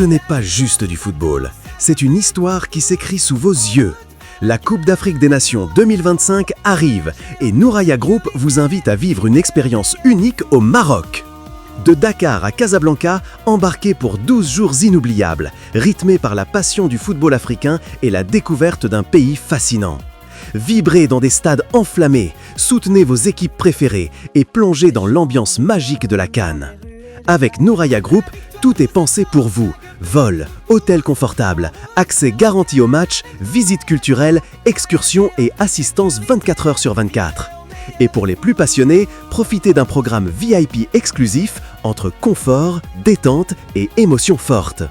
Ce n'est pas juste du football, c'est une histoire qui s'écrit sous vos yeux. La Coupe d'Afrique des Nations 2025 arrive et Nouraya Group vous invite à vivre une expérience unique au Maroc. De Dakar à Casablanca, embarquez pour 12 jours inoubliables, rythmés par la passion du football africain et la découverte d'un pays fascinant. Vibrez dans des stades enflammés, soutenez vos équipes préférées et plongez dans l'ambiance magique de la CAN. Avec Nouraya Group, tout est pensé pour vous. Vol, hôtel confortable, accès garanti au match, visites culturelles, excursions et assistance 24 heures sur 24. Et pour les plus passionnés, profitez d'un programme VIP exclusif entre confort, détente et émotions fortes.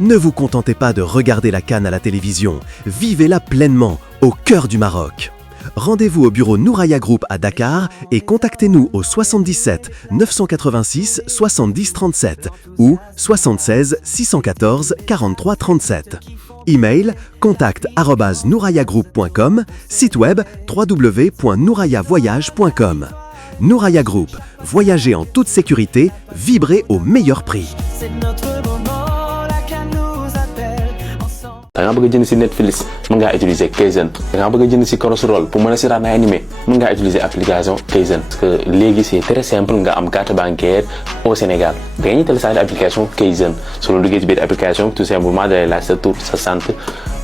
Ne vous contentez pas de regarder la CAN à la télévision, vivez-la pleinement, au cœur du Maroc. Rendez-vous au bureau Nouraya Group à Dakar et contactez-nous au 77 986 70 37 ou 76 614 43 37. Email contact@nourayagroup.com, site web www.nourayavoyage.com. Nouraya Group, voyagez en toute sécurité, vibrez au meilleur prix. da nga bëgg a jënd si Netflix mën ngaa utiliser Kayzen da nga bëgg a jënd si Crunchyroll pour mën a seetaan ay animé mën ngaa utiliser application Kayzen parce que léegi c'est très simple nga am carte bancaire au Sénégal da ngay télécharger application Kayzen soo duggee ci biir application tout simplement day laaj sa tur sa sant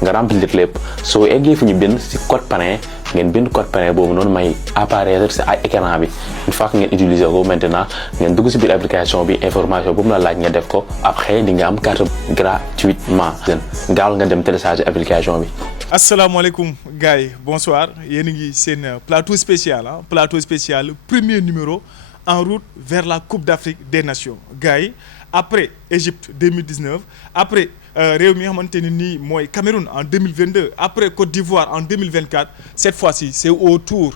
nga remplir lépp soo eggee fu ñu bind si code parrain ngeen bind code parrain boobu noonu may apparaître si ay écran bi une fois que ngeen utiliser ko maintenant ngeen dugg si biir application bi information bu mu la laaj nga def ko après di nga am carte gratuitement gaawal nga dem télécharger application bi. asalaamaaleykum gars yi bonsoir yéen a ngi seen plateau spécial plateau spécial premier numéro en route vers la Coupe d'Afrique des Nations gars yi après Égypte 2019 après réew mi nga xamante ne nii mooy Cameroun en 2022 après Côte d'Ivoire en 2024 cette fois-ci c'est au tour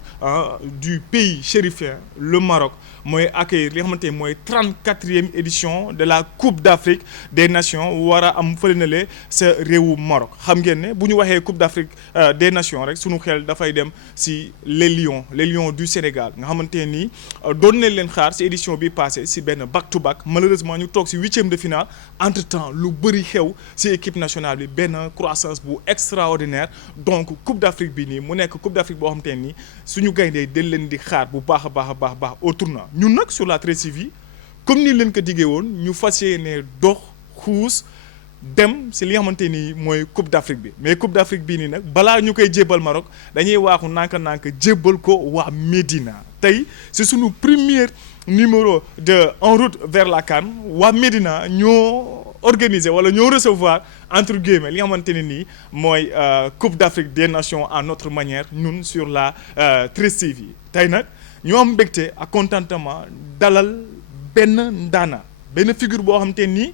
du pays chérifien le Maroc mooy accueillir li nga xamante ne mooy 34e édition de la Coupe d'Afrique des Nations war a am fële na le sa réewu Maroc xam ngeen ne bu ñu waxee Coupe d'Afrique des Nations rek sunu xel dafay dem si les Lions du Sénégal nga xamante ne nii doon nañ leen xaar si édition bi passé si benn back to back malheureusement ñu toog si 8e de finale entre temps lu bëri xew si équipe nationale bi benn croissance bu extraordinaire donc Coupe d'Afrique bi nii mu nekk Coupe d'Afrique boo xamante ne nii suñu gayndee dañ leen di xaar bu baax a baax au tournant ñun nag sur la 13TV comme ni leen ko diggee woon ñu fas yéene dox xuus dem si li nga xamante ni mooy Coupe d'Afrique bi mais Coupe d'Afrique bii nii nag balaa ñu koy jébbal Maroc dañuy waaxu nànk jébbal ko waa Médina tey c'est suñu premier numéro de en route vers la CAN waa Médina ñoo organiser wala ñoo recevoir entre guillemets li nga xamante ne nii mooy Coupe d'Afrique des Nations à notre manière ñun sur la 13TV tey nag ñoo am mbégte ak contentement dalal benn ndaana benn figure boo xamante nii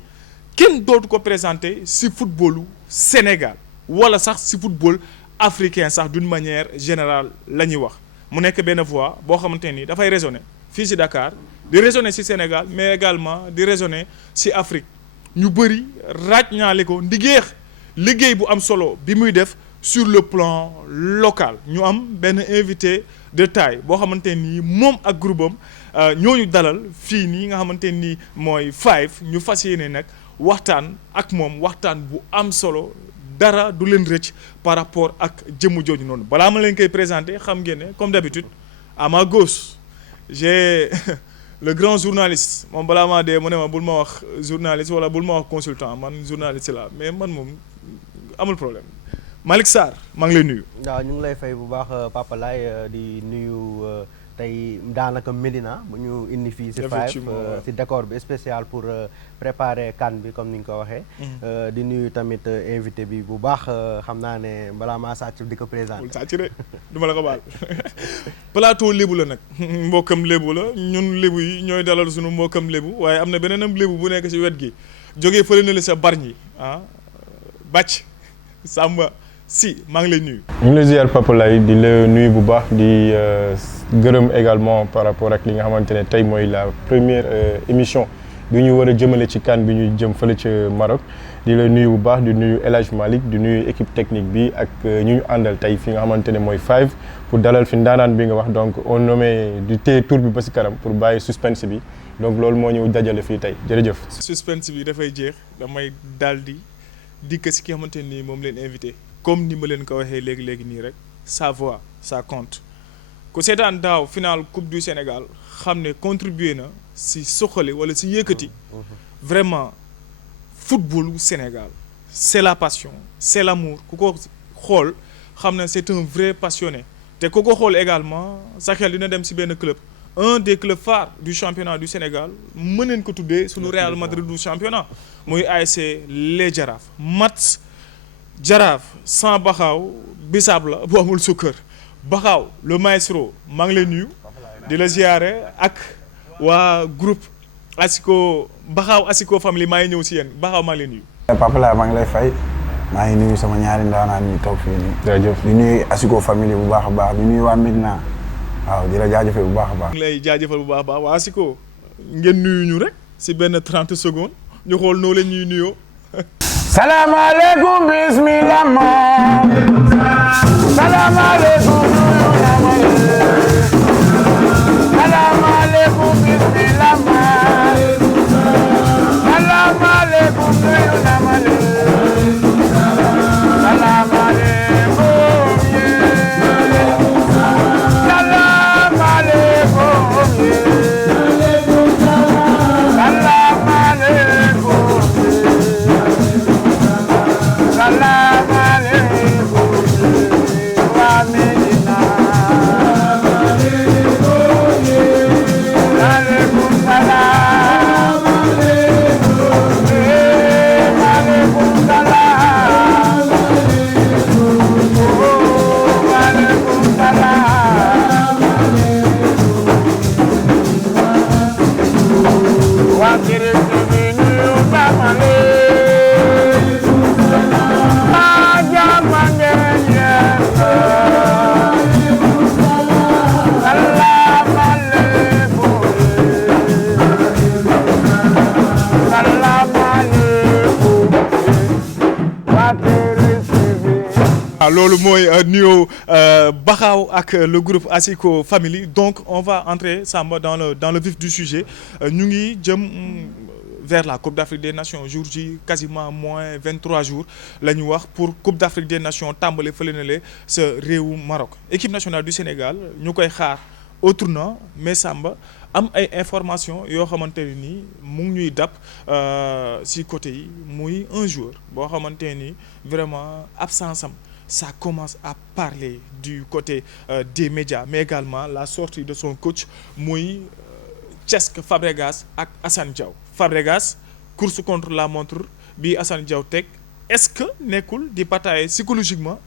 kenn dootu ko présenter ci footballu Sénégal wala sax ci football africain sax d'une manière générale la ñuy wax mu nekk benn voix boo xamante nii dafay résonner fii ci Dakar di résonner ci Sénégal mais également di résonner ci Afrique ñu bëri ràññaale ko ndigeex liggéey bu am solo bi muy def sur le plan local ñu am benn invité de taille boo xamante nii moom ak groupe am ñooñu dalal fii nii nga xamante nii mooy Five ñu fas yéene nag waxtaan ak moom waxtaan bu am solo dara du leen rëcc par rapport ak jëmmu jooju noonu balaa ma leen koy présenter xam ngeen ne comme d'habitude à ma gauche j'ai le grand journaliste moom balaa maa dee mu ne ma bul ma wax journaliste wala bul ma wax consultant man journaliste la mais man moom amul problème Malick Sarr maa ngi lay nuyu. waaw ñu ngi lay fay bu baax Papa Laye di nuyu tey daanaka Médina bu ñu indi fii ci Five ci décor bi spécial pour préparer CAN bi comme ni nga ko waxee. di nuyu tamit invité bi bu baax xam naa ne balaa maa sàcc di ko présenter. sàcc de du ma la ko baal plateau lébu la nag mbokkam lébu la ñun lébu yi ñooy dalal suñu mbokkam lébu waaye am na beneenam lébu bu nekk ci wet gi jógee fële na la sa Bargny bàcc Samba si maa ngi lay nuyu. ñu ngi lay ziar Papa Laye di la nuyu bu baax di gërëm également par rapport ak li nga xamante ne tey mooy la première émission bi ñu war a jëmale ci CAN bi ñu jëm fële ca Maroc di la nuyu bu baax di nuyu El Hadj Malick di nuyu équipe technique bi ak ñu àndal tey fi nga xamante ne mooy Five pour dalal fi ndaanaan bi nga wax donc on nommé di téye tour bi ba si kanam pour bàyyi suspense bi donc loolu moo ñu dajale fii tey jërëjëf. suspense bi dafay jeex damay daal di dikk si ki nga xamante ni moom leen invité comme ni ma leen ko waxee léegi nii rek sa voix ça compte ku seetaan daaw final coupe du Sénégal xam ne contribué na si soxali wala si yëkkati vraiment footballu Sénégal c'est la passion c'est l'amour ku ko xool xam ne c'est un vrai passionné te ku ko xool également sa xel dina dem si benn club un des clubs phares du championnat du Sénégal mën nañ ko tuddee sunu Real Madrid du championnat muy ASC les Jaraaf match Jaraaf sans Baxaaw bisaab la bu amul sukkër Baxaaw le maestro maa ngi lay nuyu di la ziyaare ak waa groupe Asiko Baxaaw Asiko family maa ngi ñëw si yéen Baxaaw maa ngi lay nuyu. Papa la maa ngi lay fay maa ngi nuyu sama ñaari ndaanaan ñu toog fii nii. jaajëf di nuyu Asiko family bu baax a baax di nuyu waa Medina waaw di la jaajëfee bu baax a baax. maa ngi lay jaajëfal bu baax a baax waa Asiko ngeen nuyu ñu rek si benn 30 secondes ñu xool noo leen ñuy nuyoo. salaamaaleykum bismillah moom salaamaaleykum salaamaaleykum bismillah moom salaamaaleykum nuyu na ma leen salaamaaleykum loolu mooy nuyoo Baxaaw ak le groupe Asiko Family donc on va entrer Samba dans le vif du sujet ñu ngi jëm vers la Coupe d'Afrique des Nations jour ji quasiment moins 23 jours la ñu wax pour Coupe d'Afrique des Nations tàmbale fële na le sa réewu Maroc équipe nationale du Sénégal ñu koy xaar au tournant mais Samba am ay information yoo xamante ne nii mu ngi ñuy dab si côté yi muy un joueur boo xamante ni vraiment absence am ça commence à parler du côté des médias mais également la sortie de son coach muy Cesc Fabregas ak Assane Diao Fabregas course contre la montre bi Assane Diao teg est-ce que nekkul di batailler psychologiquement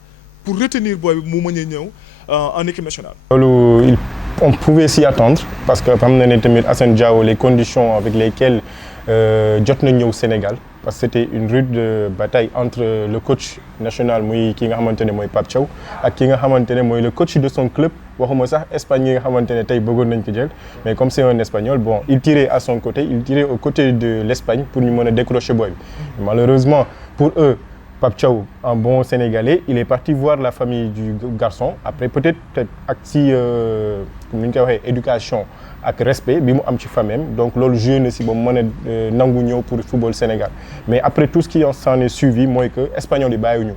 pour retenir booy bi mu mën a ñëw en équipe nationale. loolu on pouvait s'y attendre parce que xam na ne tamit Assane Diao les conditions avec lesquelles jot na ñëw Sénégal parce que c'était une rude bataille entre le coach national muy ki nga xamante ne mooy Pape Thiaw ak ki nga xamante ne mooy le coach de son club waxuma sax Espagne yi nga xamante ne tey bëggoon nañ ko jël mais comme c'est un Espagnol bon il tirait à son côté il tirait aux côtés de l'Espagne pour ñu mën a décrocher booy bi malheureusement pour eux Pape Thiaw un bon Sénégalais il est parti voir la famille du garçon après peut-être ak si comme ni ñu koy waxee éducation ak respect bi mu am ci famille donc loolu joué na si ba mu mën a nangu ñëw pour football Sénégal mais après tout ce qui s'en est suivi mooy que espagnol yi bàyyiwuñu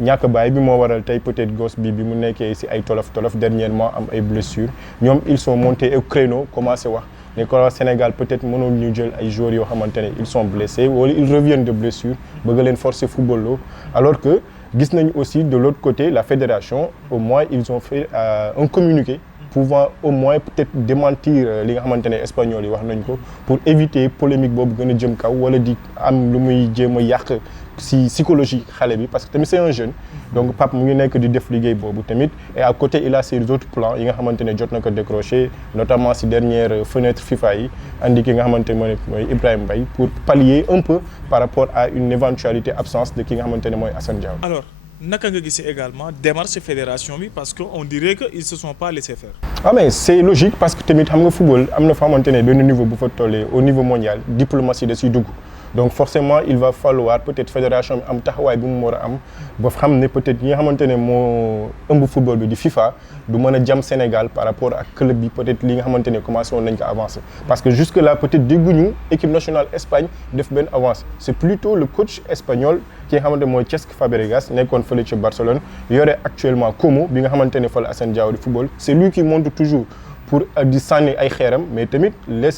ñàkk bàyyi bi moo waral tey peut-être gosse bi mu nekkee si ay tolof dernièrement am ay blessures ñoom ils sont montés au créneau commencé wax ne ko Sénégal peut-être mënoon ñu jël ay joueurs yoo xamante ne ils sont blessés wala ils reviennent de blessure bëgg leen forcer football loo alors que gis nañu aussi de l'autre côté la fédération au moins ils ont fait un communiqué pouvant au moins peut-être démentir li nga xamante ne espagnol yi wax nañ ko pour éviter polémique boobu gën a jëm kaw wala di am lu muy jéem a yàq si psychologie xale bi parce que tamit c'est un jeune donc Pape mu ngi nekk di def liggéey boobu tamit et à côté il a ses autres plans yi nga xamante ne jot na ko décrocher notamment si dernière fenêtre FIFA yi andi ki nga xamante ne mooy Ibrahima Mbaye pour pallier un peu par rapport à une éventualité absence de ki nga xamante ne mooy Assane Diao. Alors naka nga gisee également démarche fédération bi parce que on dirait que ils se sont pas laissés faire. Ah mais c'est logique parce que tamit xam nga football am na fa xamante ne benn niveau bu fa tollee au niveau mondial diplomatie da siy dugg donc forcément il va falloir peut-être fédération bi am taxawaay bu mu war a am ba xam ne peut-être ñi nga xamante ne moo ëmb football bi di FIFA du mën a jam Sénégal par rapport ak club bi peut-être li nga xamante ne commencé woon nañ ko avancer parce que jusque là peut-être dégguñu équipe nationale Espagne def benn avance c'est plutôt le coach espagnol ki nga xamante mooy Cesc Fabregas nekkoon fële ci Barcelone yore actuellement Como bi nga xamante ne fa la Assane Diao di football c'est lui qui monte toujours pour di sànni ay xeeram mais tamit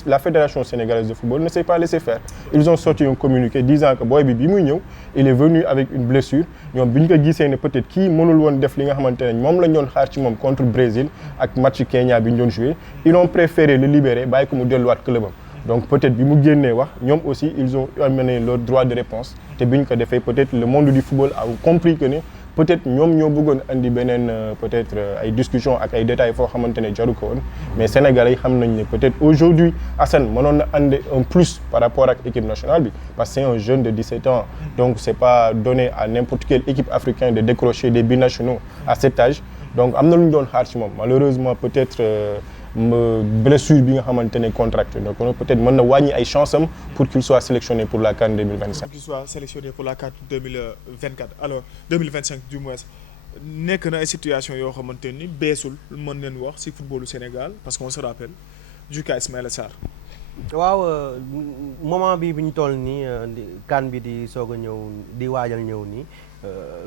la fédération sénégalaise de football ne s'est pas laissé faire ils ont sorti un communiqué disant que booy bi muy ñëw il est venu avec une blessure ñoom bi ñu ko gisee ne peut-être kii mënul woon def li nga xamante ne moom lañ doon xaar ci moom contre Brésil ak match Kenya bi ñu doon joué ils ont préféré le libérer bàyyi ko mu delluwaat clubam donc peut-être bi mu génnee wax ñoom aussi ils ont amené leur droit de réponse te bi ñu ko defee peut-être le monde du football a compris que ne peut-être ñoom ñoo bëggoon andi beneen peut-être ay discussions ak ay détails foo xamante ne jaru ko woon mais Sénégalais yi xam nañ ne peut-être aujourd'hui Assane mënoon na andi un plus par rapport ak équipe nationale bi parce que c'est un jeune de 17 ans donc c'est pas donné à n'importe quelle équipe africaine de décrocher des binationaux à cet âge donc am na lu ñu doon xaar ci moom malheureusement peut-être blessure bi nga xamante ne contracté donc peut-être mën na wàññi ay chance am pour qu'il soit sélectionné pour la CAN 2025. Pour qu'il soit sélectionné pour la CAN 2024 alors 2025 du moins nekk na ay situation yoo xamante ni beesul mën nañu wax ci footballu Sénégal parce qu'on se rappelle du cas Ismaïla Sarr. waaw moment bi ñu toll nii CAN bi di soog a ñëw di waajal ñëw nii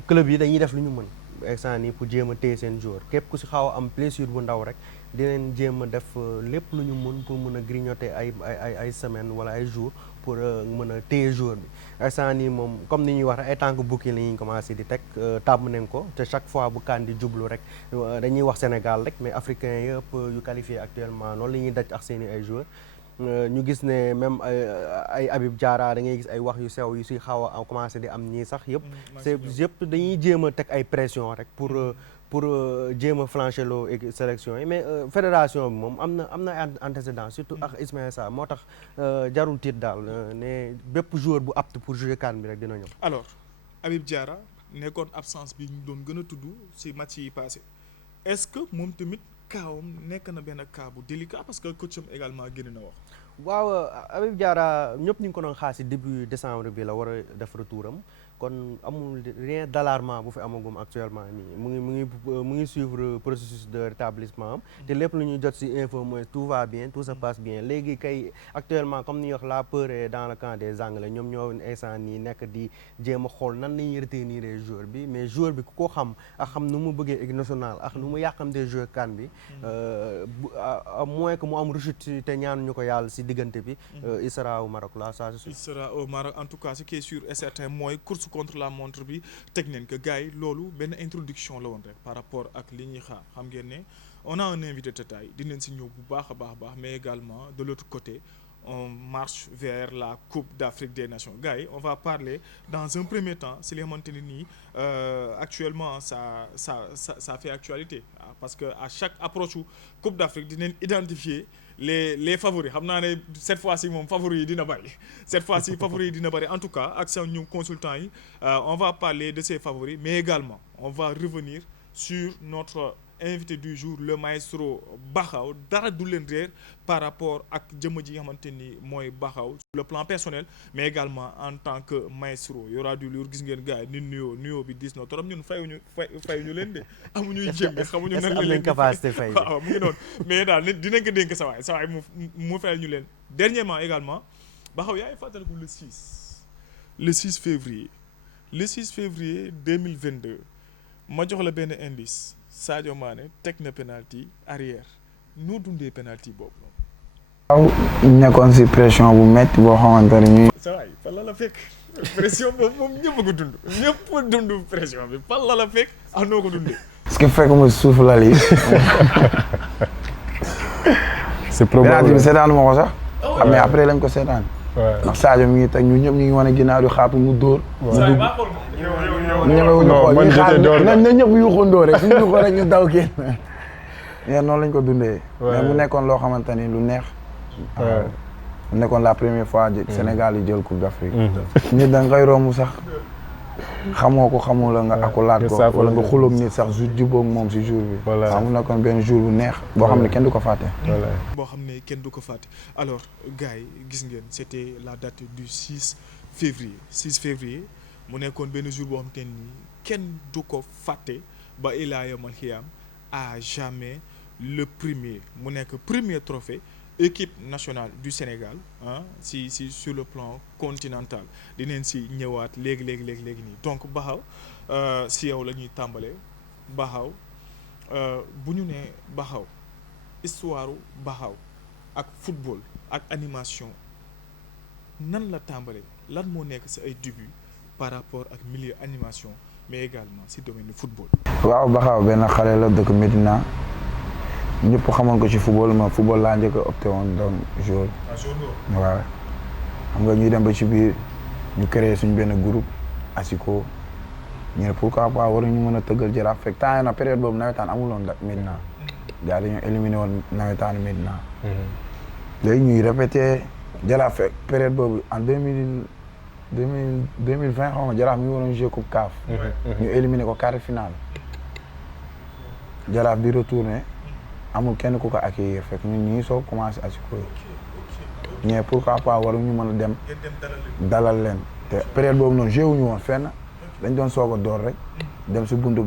club yi dañuy def lu ñu mën instant nii pour jéem a téye seen joueur képp ku ci xaw a am blessure bu ndaw rek dinañ jéem a def lépp lu ñu mën pour mën a grignoter ay semaines wala ay jours pour mën a téye joueur bi instant nii moom comme ni ñuy wax ay tànk bukki la ñuy commencé di teg tàmm nañ ko te chaque fois bu CAN di jublu rek dañuy wax Sénégal rek mais africains yëpp yu qualifié actuellement noonu la ñuy daj ak seeni ay joueurs ñu gis ne même ay Habib Diarra da ngay gis ay wax yu sew yu si xaw a commencé di am ñii sax yëpp c'est yëpp dañuy jéem a teg ay pression rek pour jéem a flancher loo sélection yi mais fédération bi moom am na antécédent surtout ak Ismaïla Sarr moo tax jarul tiit daal ne bépp joueur bu apte pour jouer CAN bi rek dina ñëw. alors Habib Diarra nekkoon absence bi ñu doon gën a tudd ci match yi passé est-ce que moom tamit kaawam nekk na benn cas bu délicat parce que coacham également génn na wax. waaw Habib Diarra ñëpp ñu ngi ko doon xaar ci début décembre bi la war a def retouram kon amul rien d'alarmant bu fi amagum actuellement nii mu ngi suivre processus de rétablissement am te lépp lu ñuy jot ci info mooy tout va bien tout se passe bien léegi kay actuellement comme ni ñuy wax la peur est dans le camp des Anglais ñoom ñoo instant nii nekk di jéem a xool nan la ñuy retenir joueur bi mais joueur bi ku ko xam ak xam nu mu bëggee équipe nationale ak nu mu yàqamtee joueur CAN bi à moins que mu am rechute te ñaanuñu ko yàlla ci diggante bi il sera au Maroc là ça il sera au Maroc en tout cas ce qui est sûr et certain mooy course contre la montre bi teg nañ que gars yi loolu benn introduction la woon rek par rapport ak li ñuy xaar xam ngeen ne on a un invité de taille dinañ ci ñëw bu baax a baax mais également de l'autre côté on marche vers la Coupe d'Afrique des Nations gars yi on va parler dans un premier temps si li xamante ne nii actuellement ça fait actualité parce que à chaque approche Coupe d'Afrique dinañ identifier les favoris xam naa ne cette fois-ci moom favoris yi dina bari en tout cas ak sa ñu consultants yi on va parler de ces favoris mais également on va revenir sur notre invité du jour le maestro Bakhaw dara du leen réer par rapport ak jëmm ji nga xamante ni mooy Bakhaw sur le plan personnel mais également en tant que maestro y aura du lourd gis ngeen gars yi ni nuyoo bi dis na trop ñun fayuñu leen de amuñuy jéem xamuñu nan la leen capacité fay waaw mu ngi noonu mais daal nit dinañ ko dénk sa waay mu fayal ñu leen dernièrement également Bakhaw yaa ngi fàttaliku le 6 février 2022 ma jox la benn indice Sadio Mané teg na penalty arrière noo dundee penalty boobu noonu. waaw nekkoon ci pression bu metti boo xamante ne ñuy. sa waay fan la fekk pression boobu moom ñëpp a ko dund pression bi fan la fekk ak noo ko dundee. parce que fekk ma suuf lal yi. c'est probable penalty bi seetaanu ma ko sax. mais après lañ ko seetaan. ndax Sadio mi ngi teg ñun ñëpp ñu ngi wane ginnaaw di xaatu mu dóor. non man jotee door na ñëpp yuuxandoo rek suñu yuuxoo rek ñu daw génn. noonu lañ ko dundee. mais mu nekkoon loo xamante ni lu neex. mu nekkoon la première fois Sénégal yi jël Coupe d'Afrique. nit da nga koy romb sax xamoo ko xamoo la nga akulaat ko wala nga xuloog nit sax jubóog moom si jour bi. voilà mu nekkoon benn jour bu neex. boo xam ne kenn du ko fàtte. boo xam ne kenn du ko fàtte alors gars yi gis ngeen c'était la date du 6 février mu nekkoon benn jour boo xam te ni kenn du ko fàtte ba ilaa yawmal xiyaam à jamais le premier mu nekk premier trophée équipe nationale du Sénégal si sur le plan continental dineen si ñëwaat léegi nii donc Baxaw si yow la ñuy tàmbalee Baxaw bu ñu nee Baxaw histoire Baxaw ak football ak animation nan la tàmbalee lan moo nekk si ay début par rapport ak milieu animation mais également si domaine du football. waaw Baxaw benn xale la dëkk Médina ñëpp xamoon ko ci football ma football laa njëkk a opté woon doon joueur. waaw xam nga ñuy dem ba ci biir ñu créé suñ benn groupe Asiko ñu ne pourquoi pas waruñu mën a tëggal Jaraaf fekk temps yii nag période boobu nawetaan amuloon Médina gars dañoo éliminé woon nawetaanu Médina. léegi ñuy répété Jaraaf fekk période boobu en 2020 xaw ma Jaraaf mi ngi waroon jouer coupe CAF. ñu éliminé ko quart de finale. Jaraaf di retourné. amul kenn ku ko accueillir fekk ñun ñii soo commencé Asiko ñee pourquoi pas waruñu mën a dem dalal leen te période boobu noonu joué wuñu woon fenn dañ doon soog a door rek dem si buntu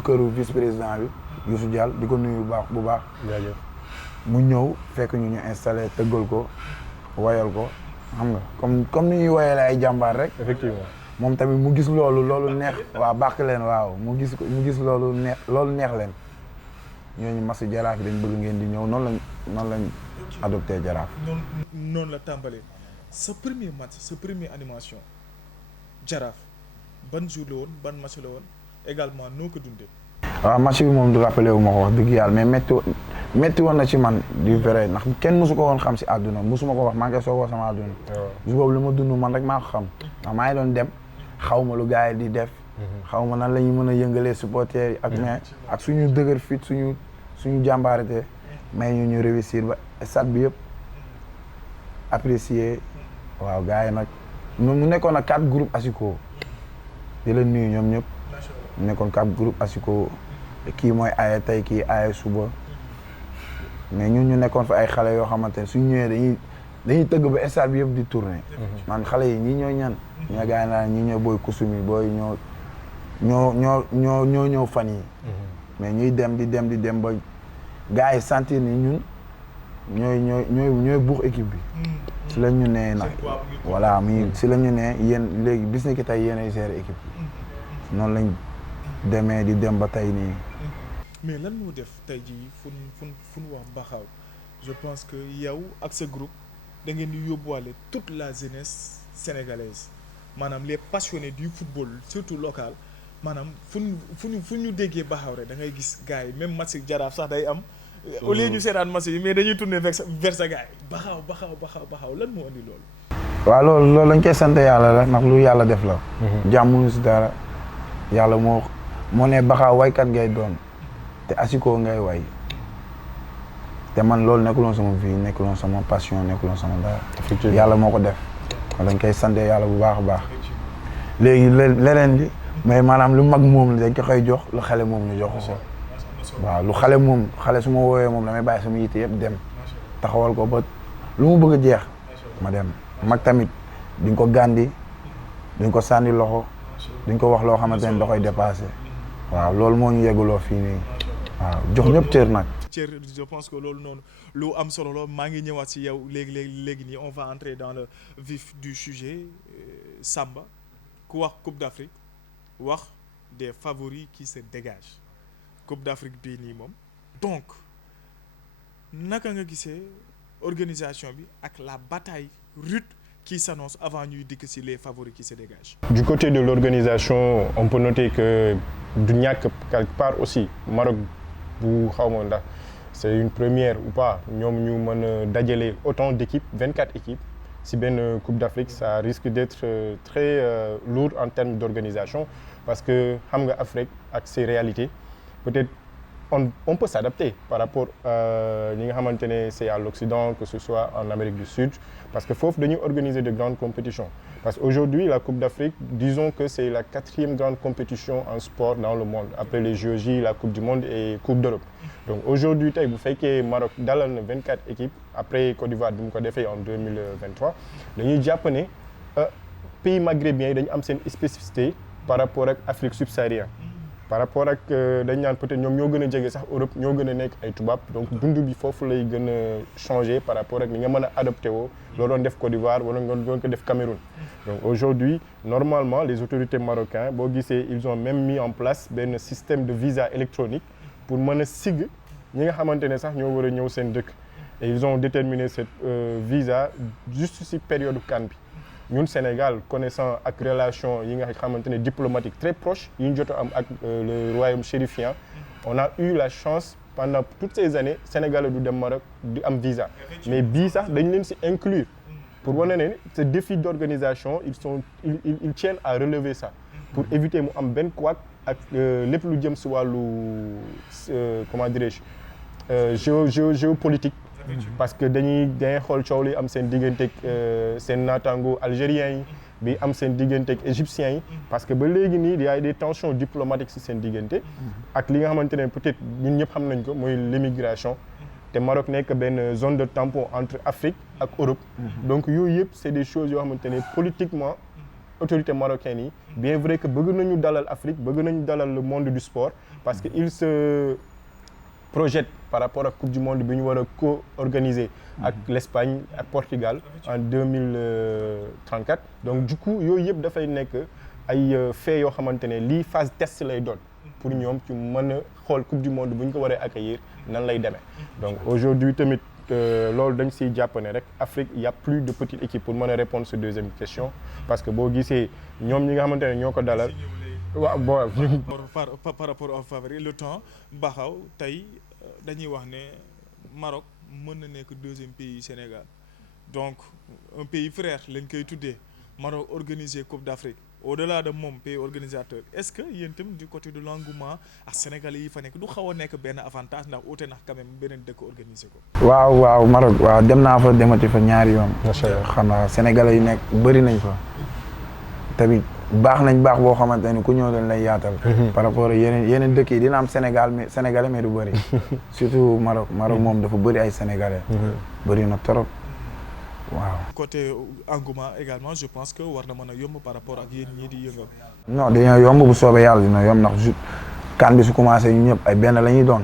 këru vice président bi Youssou Diall di ko nuyu bu baax mu ñëw fekk ñu installé tëggal ko wayal ko xam nga comme ni ñuy wayale ay jàmbaar rek effectivement moom tamit mu gis loolu neex waaw bàq leen waaw mu gis loolu neex leen ñooñu match Jaraaf yi dañ bëgg ngeen di ñëw noonu lañ adopté Jaraaf. noonu la tàmbalee sa premier match sa première animation Jaraaf ban jour la woon ban match la woon également noo ko dundee. waaw match bi moom du rappelé wu ma ko wax dëgg yàlla mais métti woon na ci man du vrai ndax kenn mosu ko woon xam si àdduna mosuma ko wax maa ngi koy soog a wax sama àdduna. bis boobu lu ma dund man rek maa ko xam ndax maa ngi doon dem xaw ma lu gars yi di def. xaw ma nan la ñu mën a yëngalee supporters yi ak suñu dëgër fit suñu jàmbaarate mais ñu réussir ba stade bi yëpp apprécier waaw gars yi nag mu nekkoon nag 4 groupes Asiko di la nuyu ñoom ñëpp mu nekkoon 4 groupes Asiko kii mooy aaye tey kii aaye suba mais ñun ñu nekkoon fa ay xale yoo xamante ne suñu ñëwee dañuy tëgg ba stade bi yëpp di tourner man xale yi ñii ñooy ñan ñoo gars yi naan ñii ñooy booy kusumi booy ñoo fan yi mais ñuy dem di dem ba gars yi sentir ni ñun ñooy buux équipe bi si la ñu nee nag voilà si la ñu nee yéen léegi bis ni ki tey yéen ay gérer équipe bi noonu lañ demee di dem ba tey nii. mais lan moo def tey jii fu ñu wax Baxaw je pense que yow ak sa groupe da ngeen di yóbbuwaale toute la jeunesse sénégalaise maanaam les passionnés du football surtout local maanaam fu ñu déggee Baxaw rek da ngay gis gars yi même match Jaraaf sax day am. au lieu ñu seetaan match yi mais dañuy tourner vers sa gars yi Baxaw lan moo andi loolu. waaw loolu lañ koy sant yàlla la ndax lu yàlla def la. jàmm mënu si dara yàlla moo ne Baxaw waykat ngay doon te Asiko ngay way te man loolu nekkuloon sama vie nekkuloon sama passion nekkuloon sama dara. yàlla moo ko def kon dañ koy sant yàlla bu baax a baax léegi leneen li mais maanaam lu mag moom dañ ko koy jox lu xale moom ñu jox ko. waaw lu xale su ma woowee moom damay bàyyi sama yitte yëpp dem taxawal ko ba lu mu bëgg a jeex ma dem mag tamit duñ ko gàndi duñ ko sànni loxo duñ ko wax loo xamante ne da koy dépassé waaw loolu moo ñu yegguloo fii nii waaw jox ñëpp cër nag. cër je pense que loolu noonu lu am solo la maa ngi ñëwaat si yow léegi nii on va entrer dans le vif du sujet Samba ku wax Coupe d'Afrique wax des favoris qui se dégagent. Coupe d'Afrique bii nii moom donc naka nga gisee organisation bi ak la bataille rude qui s'annonce avant ñuy dikk ci les favoris qui se dégagent. Du côté de l'organisation on peut noter que du ñàkk quelque part aussi Maroc bu xaw ma ndax c'est une première ou pas ñoom ñu mën a dajale autant d'équipes 24 équipes ci benn Coupe d'Afrique ça risque d'être très lourd en termes d'organisation parce que xam nga Afrique ak ses réalités peut-être on peut s'adapter par rapport ñi nga xamante ne c'est à l'Occident, que ce soit en Amérique du Sud, parce que foofu dañuy organiser de grandes compétitions. Parce qu'aujourd'hui, la Coupe d'Afrique, disons que c'est la 4e grande compétition en sport dans le monde, après les JOJ, la Coupe du Monde et Coupe d'Europe. Donc aujourd'hui, tey bu fekkee Maroc dalal na 24 équipes après Côte d'Ivoire bi mu ko defee en 2023 dañuy jàpp ne pays maghrébins yi dañu am seen spécificité par rapport ak Afrique subsaharienne. Par rapport ak dañ naan peut-être ñoom ñoo gën a jege sax Europe ñoo gën a nekk ay tubaab donc dund bi foofu lay gën a changer par rapport ak ni nga mën a adopté woo loo doon def Côte d'Ivoire wala nga doon ko def Cameroun. Donc aujourd'hui normalement les autorités marocaines boo gisee ils ont même mis en place benn système de visa électronique pour mën a sigg ñi nga xamante ne sax ñoo war a ñëw seen dëkk. Et ils ont déterminé cette visa juste ci période CAN bi. ñun Sénégal connaissant ak relation yi nga xamante ne diplomatique très proche yi ñu jot a am ak le royaume chérifien on a eu la chance pendant toutes ces années Sénégalais du dem Maroc di am visa mais bii sax dañ leen ci inclure pour wane ne ce défi d'organisation ils tiennent à relever ça pour éviter mu am benn couac ak lépp lu jëm ci wàllu comment dirais-je géopolitique. Parce que dañuy xool coow li am seen digganteeg seen naataango algériens yi bi am seen digganteeg égyptiens yi parce que ba léegi nii y a des tensions diplomatiques ci seen diggante ak li nga xamante ne peut-être ñun ñëpp xam nañ ko mooy l'immigration te Maroc nekk benn zone de tampon entre Afrique ak Europe donc yooyu yëpp c'est des choses yoo xamante ne politiquement autorités marocaines yi bien vrai que bëgg nañu dalal Afrique bëgg nañu dalal le monde du sport parce que il se projette par rapport à la Coupe du Monde bi ñu war a co-organiser ak l'Espagne ak Portugal en 2034 donc du coup yooyu yëpp dafay nekk ay faits yoo xamante ne lii phase test lay doon pour ñoom ci mën a xool Coupe du Monde bu ñu ko waree accueillir nan lay demee donc aujourd'hui tamit loolu dañ siy jàpp ne rek Afrique il y a plus de petites équipes pour mën a répondre sur deuxième question parce que boo gisee ñoom ñi nga xamante ne ñoo ko dalal waaw bon par rapport au favori le temps baxaw tey dañuy wax ne Maroc mën na nekk 2e pays Sénégal donc un pays frère lañ koy tuddee Maroc organisé Coupe d'Afrique au-delà de moom pays organisateur est-ce que yéen itam du côté de l'engouement ak Sénégalais yi fa nekk du xaw a nekk benn avantage ndax uute na quand même beneen dëkk organisé ko. waaw Maroc waaw dem naa fa demati fa ñaari yoon. macha allah xam naa Sénégalais yi nekk bëri nañ fa tamit. baax nañ baax boo xamante ne ku ñëw dañ lay yaatal. par rapport ak yeneen dëkk yi dina am Sénégalais mais du bëri. surtout Maroc moom dafa bëri ay Sénégalais. bëri na trop waaw. côté engouement également je pense que war na mën a yomb par rapport ak yéen ñii di yëngal. non dañoo yomb bu soobee yàlla dina yomb ndax CAN bi su commencé ñu ñëpp ay benn la ñuy doon.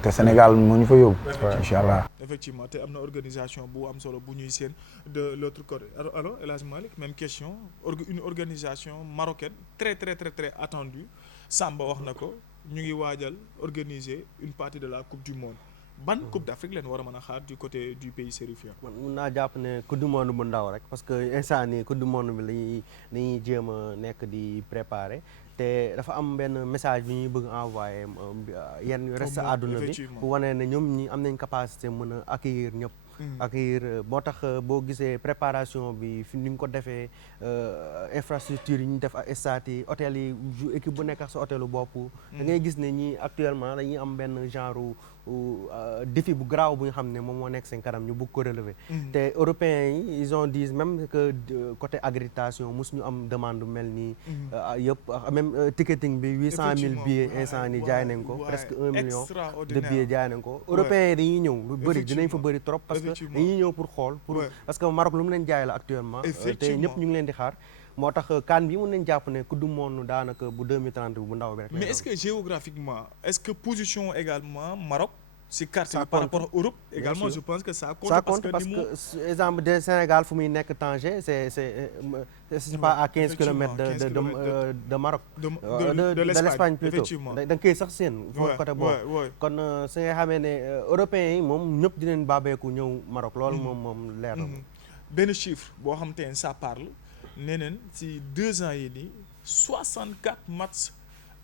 te Sénégal moo ñu fa yóbbu. incha allah. effectivement te am na organisation bu am solo bu ñuy seen de l'autre côté alors El Hadj Malick même question une organisation marocaine très attendue Samba wax na ko ñu ngi waajal organiser une partie de la Coupe du Monde ban Coupe d'Afrique leen war a mën a xaar du côté du pays chérifien. man mun naa jàpp ne Coupe du Monde bu ndaw rek parce que instant nii Coupe du Monde bi lañuy jéem a nekk di préparer te dafa am benn message bi ñuy bëgg envoyer yenn reste àdduna bi bu wane ne ñoom ñi am nañ capacité mën a accueillir ñëpp. accueillir moo tax boo gisee préparation bi fi ni ñu ko defee infrastructure yi ñu def ak stade yi hôtel yi équipe bu nekk ak sa hôtelu bopp. da ngay gis ne ñi actuellement dañuy am benn genre défi bu graaw bu nga xam ne moom moo nekk seen kanam ñu bëgg ko relever. te européens yi ils ont dit même que côté accréditation mos ñu am demande mel nii. yëpp même ticketing bi 800 000 billets instant ni jaay nañ ko presque 1 million de billets jaay nañ ko. européens yi dañuy ñëw lu bëri dinañ fa bëri trop parce que dañuy ñëw pour xool parce que Maroc lu mu leen jaay la actuellement. te ñëpp ñu ngi leen di xaar. moo tax CAN bi mën nañ jàpp ne Coupe du Monde daanaka bu 2030 bu ndaw bi rek. mais est-ce que géographiquement est-ce que position également Maroc si carte bi par rapport à Europe également je pense que ça compte parce que exemple de Sénégal fu muy nekk Tanger c'est pas à 15 kilomètres de Maroc de l'Espagne plutôt da nga koy sax seen côté boobu kon si nga xamee ne européens yi moom ñëpp dinañ baabeeku ñëw Maroc loolu moom leer na benn chiffre boo xam te ne ça parle nee nañ ci 2 ans yi nii 64 matchs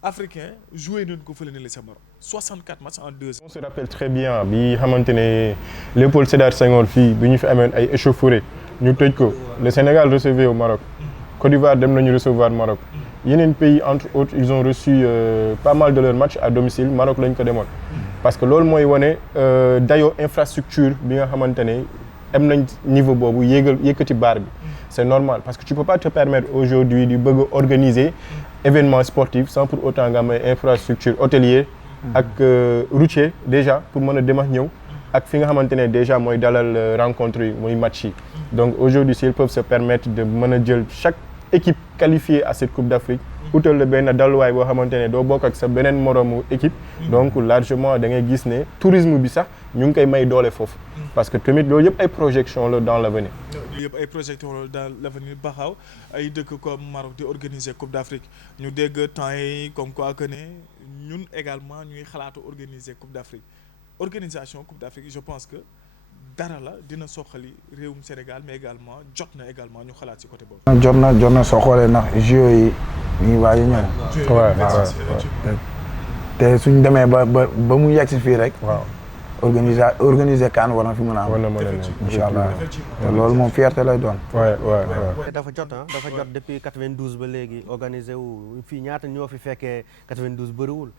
africains joué nañ ko fële ne la sa Maroc 64 matchs en 2 ans. On se rappelle très bien bi xamante ne Léopold Sédar Senghor fii bi ñu fi amee ay échauffourées ñu tëj ko le Sénégal recevait au Maroc Côte d'Ivoire dem nañu recevoir Maroc yeneen pays entre autres ils ont reçu pas mal de leurs matchs à domicile Maroc lañ ko demoon. parce que loolu mooy wane dayoo infrastructure bi nga xamante ne am nañ niveau boobu yëkkati baar bi. c'est normal parce que tu peux pas te permettre aujourd'hui di bëgg a organiser événement sportif sans pour autant nga am ay infrastructure hôtelier ak routier déjà pour mën a dem ak ñëw ak fi nga xamante ne déjà mooy dalal rencontre yi muy match yi. donc aujourd'hui s'ils peuvent se permettre de mën a jël chaque équipe qualifiée à cette Coupe d'Afrique utal la benn dalluwaay boo xamante ne doo bokk ak sa beneen moroomu équipe. donc largement da ngay gis ne tourisme bi sax ñu ngi koy may doole foofu. parce que tamit loolu yëpp ay projection la dans l'avenir. loolu yëpp ay projection la dans l'avenir baxaw ay dëkk comme Maroc di organiser Coupe d'Afrique ñu dégg temps yi comme quoi que ne ñun également ñuy xalaatu organiser Coupe d'Afrique organisation Coupe d'Afrique je pense que dara la dina soxali réewum Sénégal mais également jot na également ñu xalaat ci côté boobu. jot na soo xoolee ndax JO yi ñu ngi waaj a ñëw. waaw te suñ demee ba mu yegg si fii rek. waaw organiser CAN war na fi mën a am. war na mën a ne incha allah te loolu moom fierté lay doon. te dafa jot depuis 92 ba léegi organisé wu fii ñaata ñoo fi fekkee 92 bëriwul.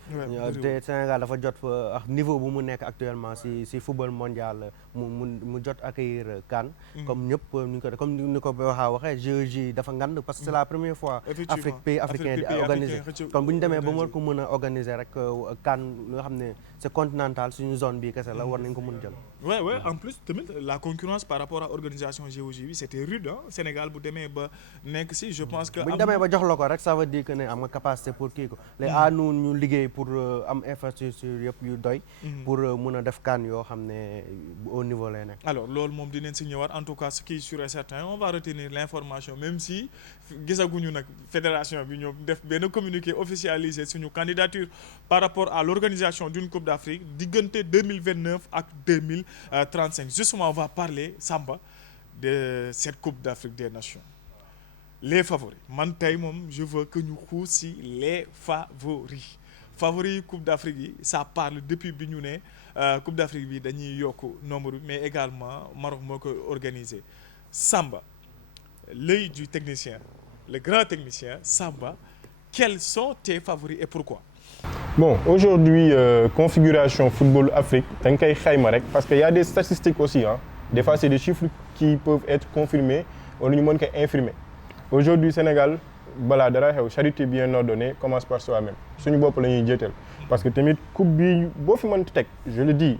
te Sénégal dafa jot ak niveau bu mu nekk actuellement si football mondial mu jot accueillir CAN. comme ñëpp ni ko waxee géologie dafa ngand parce que c'est la première fois. pays africain di organiser kon bu ñu demee ba war ko mën a organiser rek CAN nga xam ne c'est continental suñu zone bi kese la war nañ ko mën jël. ouais en plus tamit la concurrence par rapport à organisation géologie bi c'était rude Sénégal bu demee ba nekk si je pense que. bu ñu demee ba jox la ko rek ça veut dire que ne am nga capacité pour kii ko léegi à nous ñu liggéey pour am infrastructure yëpp yu doy. pour mun a def CAN yoo xam ne au niveau lay nekk. alors loolu moom dinañ si ñëwaat en tout cas ce qui est sûr et certain on va retenir l'information même si gisaguñu nag fédération bi ñoom def benn communiqué officialisé suñu candidature par rapport à l'organisation d'une Coupe d'Afrique diggante 2029 ak 2035 justement on va parler Samba de cette Coupe d'Afrique des Nations les favoris man tey moom je veux que ñu xuus si les favoris Coupe d'Afrique yi ça parle depuis bi ñu ne Coupe d'Afrique bi dañuy yokk nombre bi mais également Maroc moo koy organiser Samba l'œil du technicien le grand technicien Samba quels sont tes favoris et pourquoi? Bon, aujourd'hui, configuration football Afrique, da nga koy xayma rek parce que y a des statistiques aussi des fois c'est des chiffres qui peuvent être confirmés wala ñu mën ko infirmer. Aujourd'hui Sénégal balaa dara xew charité bien ordonnée commence par soi-même suñu bopp la ñuy jiital parce que tamit coupe bi boo fi mënti teg je le dis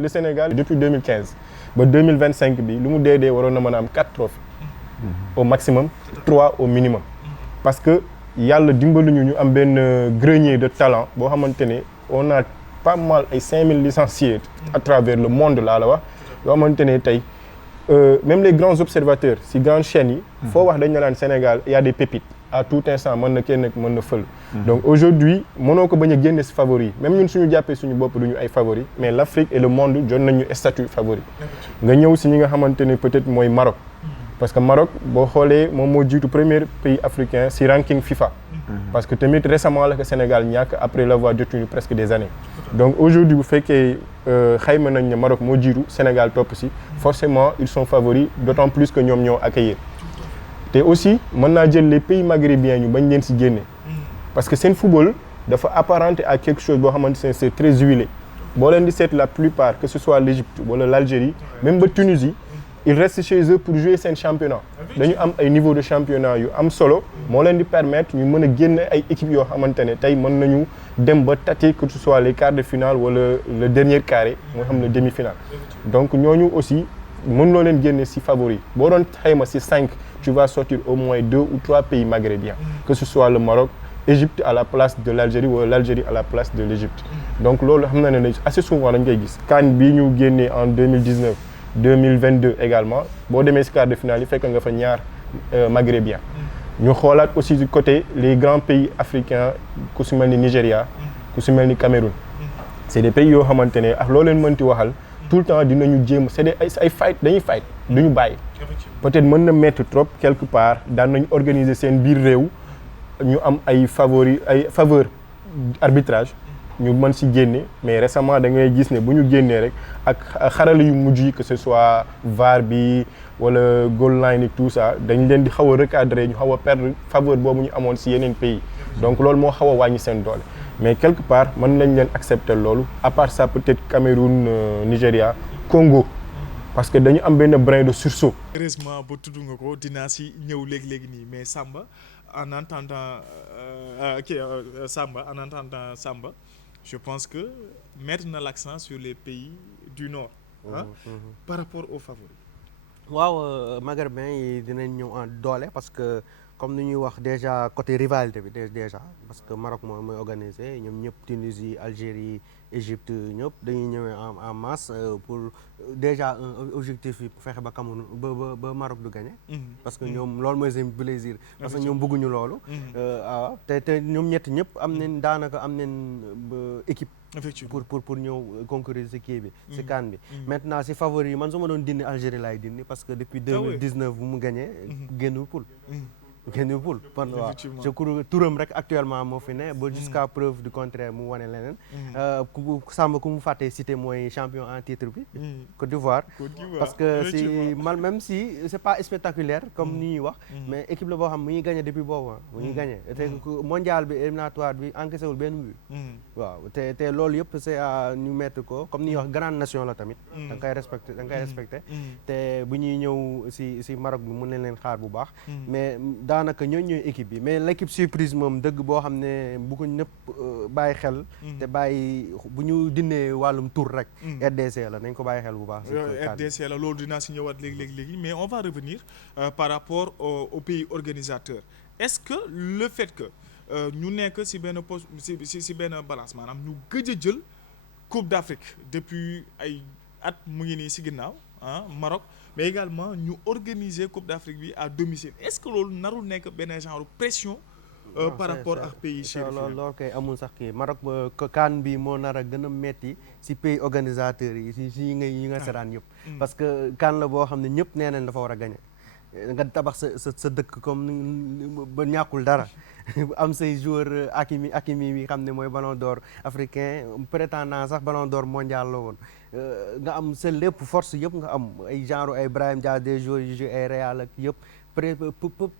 le Sénégal depuis 2015 ba 2025 bi lu mu dee waroon na mën a am 4 trophées au maximum 3 au minimum parce que yàlla dimbaluñu ñu am benn grenier de talent boo xamante ne on a pas mal ay 5000 licenciés à travers le monde laa la wax yoo xamante ne tey même les grands observateurs si grandes chaînes yi foo wax dañ na naan Sénégal il y a des pépites à tout instant mën na kenn mën na fël donc aujourd'hui mënoo ko bañ a génne si favori même ñun suñu jàppee suñu bopp duñu ay favori mais l'Afrique et le monde jot nañu statut favori nga ñëw si ñi nga xamante ne peut-être mooy Maroc parce que Maroc boo xoolee moom moo jiitu premier pays africain ci ranking FIFA parce que tamit récemment la ko Sénégal ñàkk après l'avoir détenu presque des années donc aujourd'hui bu fekkee xayma nañ ne Maroc moo jiitu Sénégal topp ci forcément ils sont favoris d'autant plus que ñoom ñoo accueillir te aussi mën naa jël les pays maghrébins ñu bañ leen ci génne parce que seen football dafa apparenté à quelque chose boo xamante ne c'est très huilé boo leen di seet la plupart que ce soit l'Égypte wala l'Algérie même ba Tunisie ils restent chez eux pour jouer seen championnat dañu am ay niveau de championnat yu am solo moo leen di permettre ñu mën a génne ay équipes yoo xamante ne tey mën nañu dem ba tâter que ce soit les quarts de finale wala le dernier carré moo xam ne demi-finale donc ñooñu aussi mën loo leen génne ci favori boo doon xayma ci 5 tu vas sortir au moins 2 ou 3 pays maghrébins que ce soit le Maroc Égypte à la place de l'Algérie wala l'Algérie à la place de l'Égypte donc loolu xam na ne assez souvent dañ koy gis CAN bi ñu génnee en 2019 2022 également boo demee ci quart de finale yi fekk nga fa ñaar maghrébien ñu xoolaat aussi du côté les grands pays africains ku ci mel ni Nigéria ku ci mel ni Cameroun c'est des pays yoo xamante ne ak loo leen mënti waxal tout le temps dinañu jéem c'est des ay fight dañuy fight duñu bàyyi peut-être mën na mettre trop quelque part daan nañu organiser seen biir réew ñu am ay faveur arbitrage ñu mën si génne mais récemment da ngay gis ne bu ñu génnee rek ak xarala yu mujj yi que ce soit VAR bi wala goal line et tout ça dañ leen di xaw a recadrer ñu xaw a perdre faveur boobu ñu amoon si yeneen pays donc loolu moo xaw a wàññi seen doole mais quelque part mën nañ leen accepter loolu à part ça peut-être Cameroun Nigéria Congo parce que dañu am benn brin de sursaut. heureusement ba tudd nga ko dinaa si ñëw léegi nii mais Samba en entendant Samba je pense que mettre na l'accent sur les pays du nord par rapport aux favoris. waaw maghrébin yi dinañ ñëw en doole parce que comme ni ñuy wax déjà côté rivalité bi déjà parce que Maroc mooy organisé ñoom ñëpp Tunisie Algérie Égypte ñëpp dañuy ñëwee en masse pour déjà un objectif yi fexe ba Cameroun ba Maroc du gagné. parce que ñoom loolu mooy seen plaisir. parce que ñoom bëgguñu loolu. waaw te ñoom ñett ñëpp am nañ daanaka am nañ équipe. effectivement pour ñëw concourir si kii bi. si CAN bi. maintenant si favori yi man su ma doon dindi Algérie laay dindi parce que depuis 2019 bu mu gagné génnul poule. génn poule kon waaw je crois turam rek actuellement moo fi ne ba jusqu'à preuve du contraire mu wane leneen Samba ku mu fàttee cité mooy champion en titre bi Côte d'Ivoire parce que si même si c'est pas spectaculaire comme ni ñuy wax mais équipe la boo xam mu ñuy gagné depuis boobu mu ñuy gagné te mondial bi éliminatoire bi encaissé wul benn but waaw te loolu yëpp c'est à ñu mettre ko comme ni ñuy wax grande nation la tamit da nga koy respecté te bu ñuy ñëw si Maroc bi mën nañ leen xaar bu baax mais daanaka ñooy équipe bi mais l'équipe surprise moom dëgg boo xam ne bu ko ñëpp bàyyi xel te bàyyi bu ñu dindee wàllum tour rek RDC la nañ ko bàyyi xel bu baax RDC la loolu dinaa si ñëwaat léegi mais on va revenir par rapport au pays organisateur est-ce que le fait que ñu nekk si benn poste si benn balance maanaam ñu gëj a jël Coupe d'Afrique depuis ay at mu ngi nii si ginnaaw Maroc mais également ñu organiser Coupe d'Afrique bi à domicile est-ce que loolu narul nekk benn genre pression par rapport ak pays chérif loolu kay amul sax kii Maroc CAN bi moo nar a gën a metti si pays organisateurs yi si yi nga seraan yëpp parce que CAN la boo xam ne ñëpp nee nañ dafa war a gagner nga tabax sa dëkk comme ba ñàkkul dara am say joueur Hakimi bi xam ne mooy ballon d'or africain prétendant sax ballon d'or mondial la woon nga am sa lépp force yëpp nga am ay genre ay Brahim Diaz des joueurs yu joué ay Real ak yëpp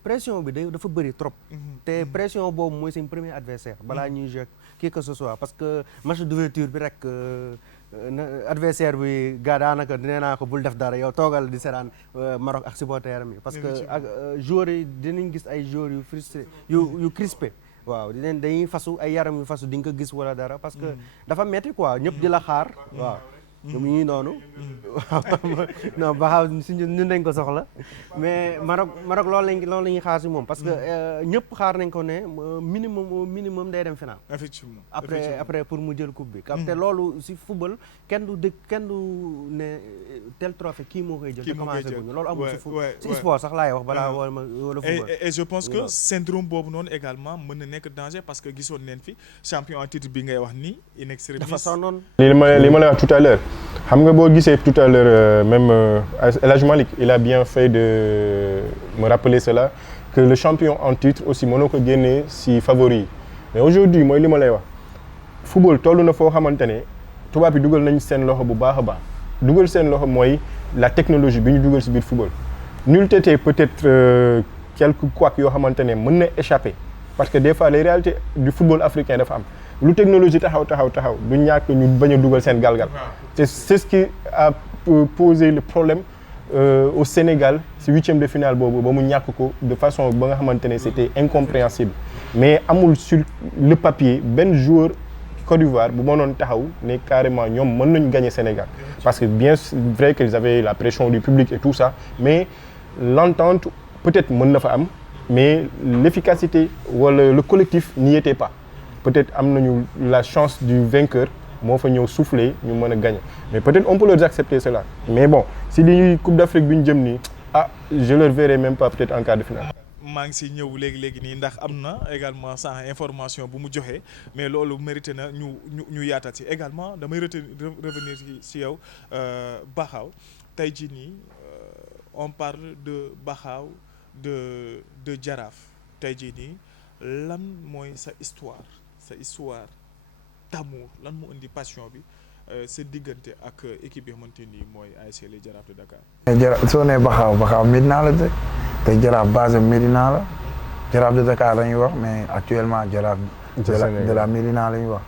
pression bi dafa bëri trop te pression boobu mooy seen premier adversaire balaa ñuy jouer qui que ce soit parce que match d'ouverture bi rek adversaire bi gaa daanaka nee naa ko bul def dara yow toogal di seraan Maroc ak supporter mi parce que ak joueurs yi dinañ gis ay joueurs yu frustré yu crispé waaw dañuy fasu ay yaram yu fasu di nga ko gis wala dara parce que dafa metti quoi ñëpp di la xaar waaw ñoom ñuy noonu non baxaaw si ñun dañ ko soxla mais Maroc loolu la ñuy xaar si moom parce que ñëpp xaar nañ ko ne minimum day dem final effectivement après pour mu jël coupe bi te loolu si football kenn du ne tel trophée kii moo koy jël te commencé guñu loolu amul si sport sax laay wax balaa wala football et je pense que syndrome boobu noonu également mën na nekk danger parce que gisoon neen fi champion en titre bi ngay wax ni in extremis dafa sonnoon li ma lay wax tout à l'heure xam nga boo gisee tout à l'heure même El Hadj Malick il a bien fait de me rappeler cela que le champion en titre aussi mënoo ko génnee si favori yi mais aujourd'hui mooy li ma lay wax football toll na foo xamante ne tubaab yi dugal nañ seen loxo bu baax a baax dugal seen loxo mooy la technologie bi ñu dugal si biir football nul t'était peut-être quelques couacs yoo xamante ne mën na échapper parce que des fois les réalités du football africain dafa am lu technologie taxaw du ñàkk ñu bañ a dugal seen galgal c'est ce qui a posé le problème au Sénégal si huitième de finale boobu ba mu ñàkk ko de façon ba nga xamante ne c'était incompréhensible mais amul sur le papier benn joueur Côte d'Ivoire bu mënoon taxaw ne carrément ñoom mën nañu gagner Sénégal parce que bien vrai qu'ils avaient la pression du public et tout ça mais l'entente peut-être mën na fa am mais l'efficacité wala le collectif n'y était pas peut-être am nañu la chance du vainqueur moo fa ñëw souffler ñu mën a gagner mais peut-être on peut leur accepter cela mais bon si li Coupe d'Afrique bi ñu jëm nii je leur verrai même pas peut-être en quart de finale. maa ngi si ñëw léegi nii ndax am na également sans information bu mu joxe mais loolu mérité na ñu yaatal si également damay revenir si yow Baxaaw tey jii nii on parle de Baxaaw de Jaraaf tey jii nii lan mooy sa histoire amour lan moo indi passion bi sa diggante ak équipe bi xamante ni mooy ASC les Jaraaf de Dakar. Jaraaf soo nee Baxaaw Médina la dëkk te Jaraaf base Médina la Jaraaf de Dakar la ñuy wax mais actuellement Jaraaf de la Médina la ñuy wax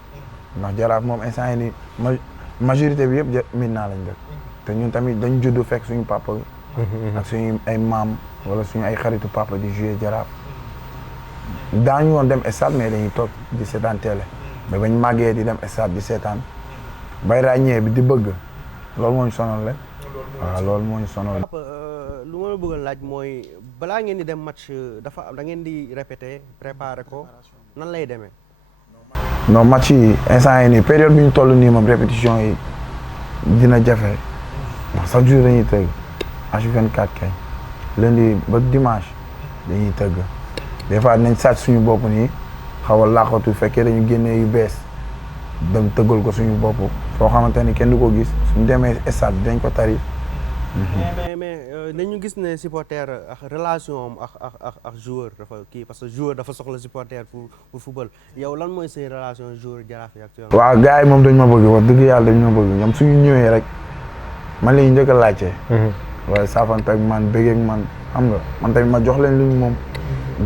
ndax Jaraaf moom instant yii nii majorité bi yëpp Médina lañ dëkk te ñun tamit dañ juddu fekk suñu papa ak suñu ay maam wala suñu ay xaritu papa di jouer Jaraaf daañu woon dem stade mais dañuy toog di seetaan télé mais bañ màggee di dem stade di seetaan bay ràññee bi di bëgg loolu moo ñu sonal rek waaw loolu moo ñu sonal. lu ma la bëgg a laaj mooy balaa ngeen di dem match dafa am da ngeen di répéter préparer ko nan lay demee. non match yi instant yi nii période bi ñu toll nii moom répétition yi dina jafe ndax chaque jour dañuy tëgg H24 kay lundi ba dimanche dañuy tëgg des fois dinañ sàcc suñu bopp nii xaw a làqatu fekkee dañu génnee yu bees dem tëggal ko suñu bopp foo xamante ni kenn du ko gis suñu demee stade dañ ko tari. mais dañu gis ne supporter ak relation am ak joueur dafa kii parce que joueur dafa soxla supporter pour football yow lan mooy seen relation joueur Jaraaf yi actuellement. waaw gars yi moom dañ ma bëgg wax dëgg yàlla dañ ma bëgg ñoom suñu ñëwee rek man la ñu njëkk a laajte. waaye saafante ak man bëggee ak man xam nga man tamit ma jox leen lu ñu moom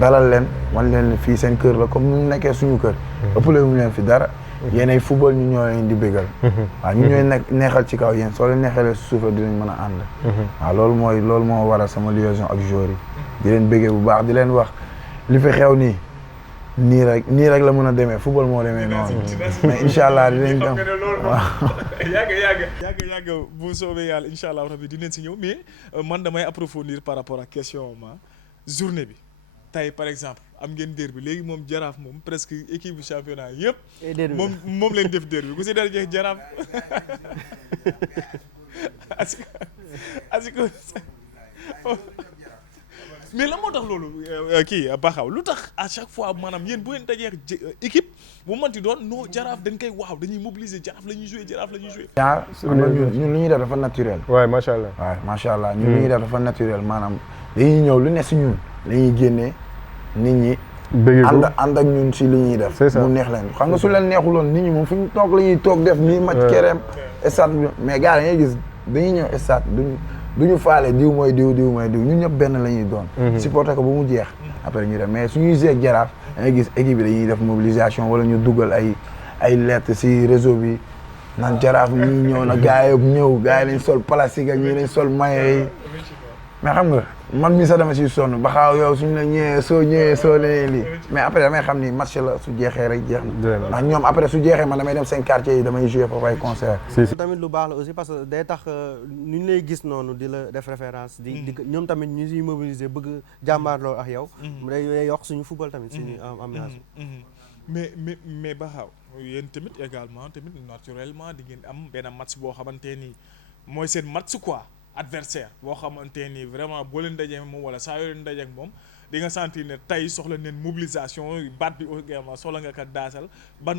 dalal leen wan leen fii seen kër la comme ni mu nekkee suñu kër. ëppale mu leen fi dara. yéenay football ñu ñoo leen di bégal. waaw ñu ñooy neexal ci kaw yéen soo leen neexalee si suuf dinañ mën a ànd. waaw loolu moo waral sama liaison ak joueurs yi. di leen béggee bu baax di leen wax li fi xew nii rek la mën a demee football moo demee noonu. mais incha allah dinañ dem waaw. yàgg bu soobee yàlla incha allah rabbi dinañ si ñëw mais man damay approfondir par rapport ak question ma journée bi. tey par exemple am ngeen derby bi léegi moom Jaraaf moom presque équipe bu championnat yëpp. moom leen def derby bi ku si dara jeex Jaraaf. asiko mais la moo tax loolu kii Baxaw lu tax à chaque fois maanaam yéen bu ngeen dajee équipe bu manti doon non Jaraaf dañ koy waaw dañuy mobiliser Jaraaf la ñuy jouer Jaraaf la ñuy jouer. ñun lu ñuy def dafa naturel. waaw macha allah. waaw macha allah ñun lu ñuy def dafa naturel maanaam dañuy ñëw lu ne si ñun dañuy génnee nit ñi. ànd ak ñun si li ñuy def. mu neex leen xam nga su leen neexuloon nit ñi moom fu ñu toog la ñuy toog def nii match kereem stade mais gars yi ngay gis dañuy ñëw stade duñu faale diw mooy diw ñun ñëpp benn la ñuy doon. supporter ko ba mu jeex. après ñu def mais suñuy jeeg Jaraaf da ngay gis équipe bi dañuy def mobilisation wala ñu dugal ay lettres si réseau bi naan Jaraaf ñii ñëw na gars yi ñëw gars yi lañ sol plastique ak ñii lañ sol maillot yi mais xam nga man mii sax dama siy sonn Baxaaw yow suñu la ñëwee soo lee lii mais après damay xam ni match la su jeexee rek jeex na ndax ñoom après su jeexee man damay dem seen quartier yi damay jouer foofu ay concert. tamit lu baax la aussi parce que day tax nu ñu lay gis noonu di la def référence di ñoom tamit ñu siy mobiliser bëgg jàmbaarloo ak yow day yokk suñu football tamit suñu ambiance mais Baxaaw yéen tamit également tamit naturellement di ngeen am benn match boo xamante ni mooy seen match quoi adversaire boo xamante ni vraiment boo leen dajee moom wala saa yoo leen dajee ak moom di nga sentir ne tey soxla neen mobilisation baat bi également soxla nga kat daasal ban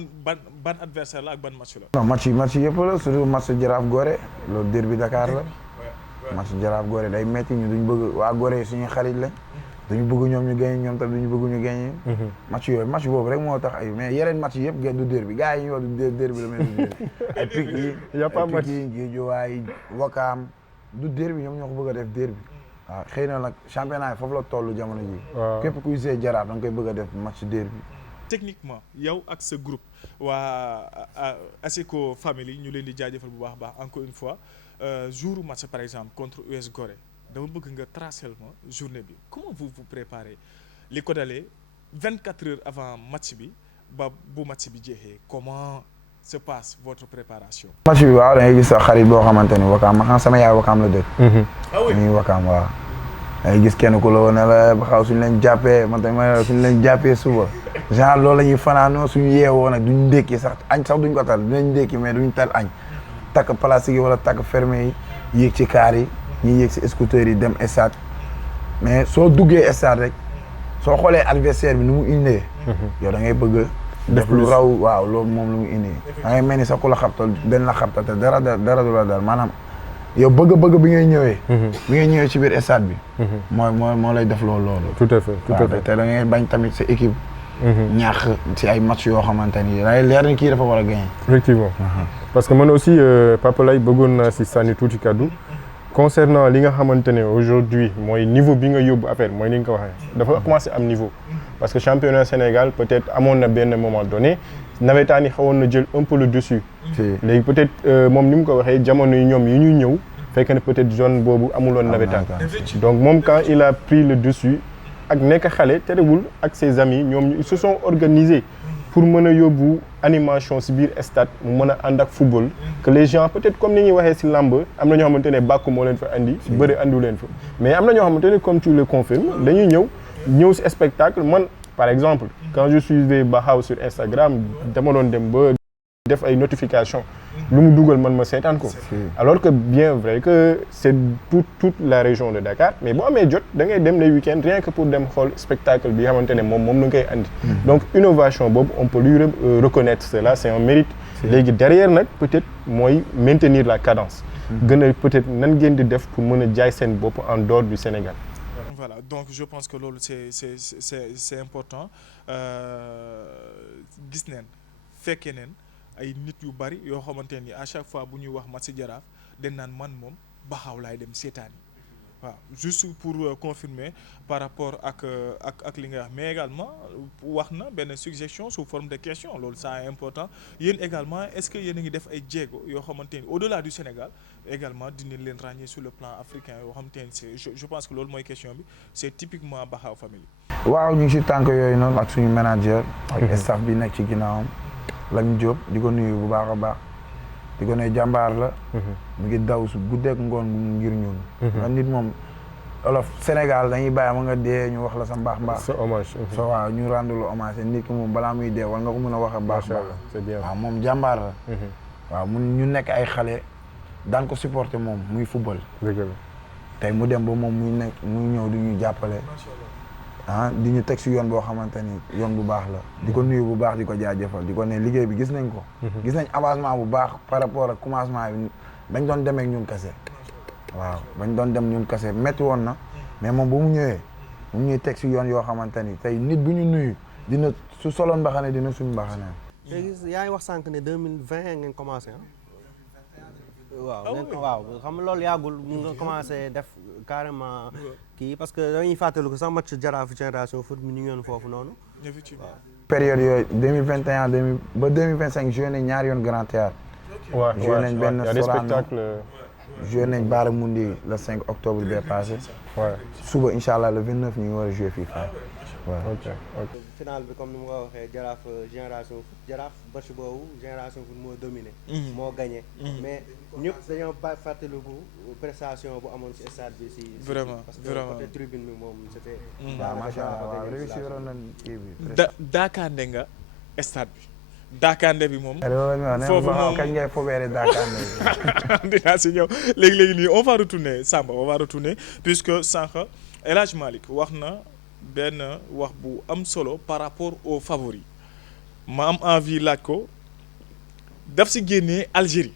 adversaire la ak ban match la. non match yëpp la surtout match Jaraaf Gorée loolu derby Dakar la. match Jaraaf Gorée day metti ñu duñ bëgg waa Gorée suñu xarit lañ. duñu bëgg ñoom ñu gagné ñoom tamit duñu bëgg ñu gagné. match boobu rek moo tax mais yeneen match yëpp gën du derby gars yi ñu wax du derby la mais du derby. ay Pikine yi Guédiawaye Ouakam du derby ñoom ñoo ko bëgg a def derby. waaw xëy na nag championnat yi foofu la toll jamono ji. képp kuy see Jaraaf da nga koy bëgg a def match derby. techniquement yow ak sa groupe waa Asiko Family ñu leen di jaajëfal bu baax a baax encore une fois jour match par exemple contre US Gorée dama bëgg nga tracer ma journée bi comment vous préparez li ko dalee 24 heures avant match bi ba bu match bi jeexee comment se passe votre préparation. match bi waaw da ngay gis sa xarit boo xamante ni Wakaam ma xam sama yaay Wakaam la dëkk. muy Wakaam waaw. da ngay gis kenn ku la woon ne la Baxaw suñu leen jàppee man tamit suñu leen jàppee suba genre loolu la ñuy fanaanoo suñu yeewoo nag duñ ndékki sax añ sax duñ ko tal dinañ ndékki mais duñ tal añ takk plastique yi wala takk fermé yi yéeg ci kaar yi ñuy yéeg ci scooter yi dem stade mais soo duggee stade rek soo xoolee adversaire bi nu mu indee. yow da ngay bëgg def lu raw waaw loolu moom lu mu indi da ngay mel ni sax ku la xabtal dañ la xabtal te dara du la dal maanaam yow bëgg bi ngay ñëwee ci biir stade bi moo lay def loolu tout à fait te da ngay bañ tamit sa équipe ñaax ci ay match yoo xamante ni leer na kii dafa war a gagner. Effectivement. Parce que man aussi Papa Lay bëggoon naa si sànni tuuti kaddu. Concernant li nga xamante ne aujourd'hui mooy niveau bi nga yóbbu affaire mooy ni nga ko waxee dafa commencé am niveau. Parce que championnat Sénégal peut-être amoon na benn moment donné nawetaan yi xawoon na jël un peu le dessus. léegi peut-être moom ni mu ko waxee jamono yi ñoom yi ñuy ñëw fekk na peut-être zone boobu amuloon nawetaan. Donc moom quand il a pris le dessus ak nekk xale terewul ak ses amis ñoom ils se sont organisés pour mën a yóbbu animation si biir stade mu mën a ànd ak football. Que les gens peut-être comme ni ñuy waxee si làmb am na ñoo xamante ne bàkku moo leen fa andi. bëri andu leen fa mais am na ñoo xamante ne comme tu le confirmes dañuy ñëw si spectacle man par exemple quand je suivais Baxaw sur Instagram dama doon dem ba def ay notifications lu mu dugal man ma seetaan ko. Alors que bien vrai que c'est toute la région de Dakar mais boo amee jot da ngay dem les week-ends rien que pour dem xool spectacle bi xamante ne moom la koy andi. Donc innovation boobu on peut lui reconnaître cela c'est un mérite. léegi derrière nag peut-être mooy maintenir la cadence. gën a peut-être nan ngeen di def pour mën a jaay seen bopp en dehors du Sénégal. Voilà donc je pense que loolu c'est important gis neen fekkee neen ay nit yu bari yoo xamante ni à chaque fois bu ñuy wax match Jaraaf dañ naan man moom Baxaw laay dem seetaani waaw juste pour confirmer par rapport ak li nga wax mais également wax na benn suggestion sous forme de question loolu ça est important yéen également est-ce que yéen a ngi def ay jéego yoo xamante ni au-delà du Sénégal également dinañ leen ràññee sur le plan africain yoo xamante ni je pense que loolu mooy question bi c'est typiquement Baxaw Family. waaw ñu ngi si tànk yooyu noonu ak suñu manager. ak staff bi nekk ci ginnaawam. Lam Diop di ko nuyu bu baax a baax di ko ne jàmbaar la. mu ngi daw su guddeeg ngoon ngir ñun. ndax nit moom olof Sénégal dañuy bàyyi ma nga dee ñu wax la sa mbaax. sa hommage. so waaw ñu rendre le hommage nit ki moom balaa muy dee war nga ko mën a wax a baax. c'est bien waaw moom jàmbaar la. waaw mun ñu nekk ay xale daan ko supporter moom muy football. dëgg la tey mu dem ba moom muy ñëw di ñu jàppale. di ñu teg si yoon boo xamante ni yoon bu baax la di ko nuyu bu baax di ko jaajëfal di ko ne liggéey bi gis nañ ko gis nañ avancement bu baax par rapport ak commencement bi bañ doon demee ak ñun kase waaw bañ doon dem ñun kase métti woon na mais moom bu mu ñëwee mu ñuy teg si yoon yoo xamante ni tey nit bu ñu nuyu dina su soloon mbaxane dina suñu mbaxane. léegi yaa ngi wax sànq ne 2020 ngeen commencé waaw xam nga loolu yàggul mu nga commencé def carrément kii parce que dañuy fàttaliku ko sax match Jaraaf Génération Foot mi ñu ngi woon foofu noonu. période yooyu 2021 ba 2025 joué nañ ñaari yoon Grand Théâtre. waaw joué nañ benn Sorano joué nañ Baara Mundi le 5 octobre bi passé. waaw suba incha allah le 29 ñu ngi war a joué fii waaw. ok. final bi comme ni ma ko waxee Jaraaf Génération Foot Jaraaf match boobu Génération Foot moo dominé. moo gagné. mais ñëpp dañoo fàttaliku prestation bu amoon ci stade bi si. vraiment parce que côté tribune bi moom c'était. waaw macha allah waaw réussir nañ kii bi. daakaande nga stade bi. daakaande bi moom. foofu moom kañ ngay fobeere daakaande bi. dinaa si ñëw léegi nii on va retourner Samba on va retourner puisque sànq El Hadj Malick wax na. benn wax bu am solo par rapport aux favoris ma am envie laaj ko daf si génnee Algérie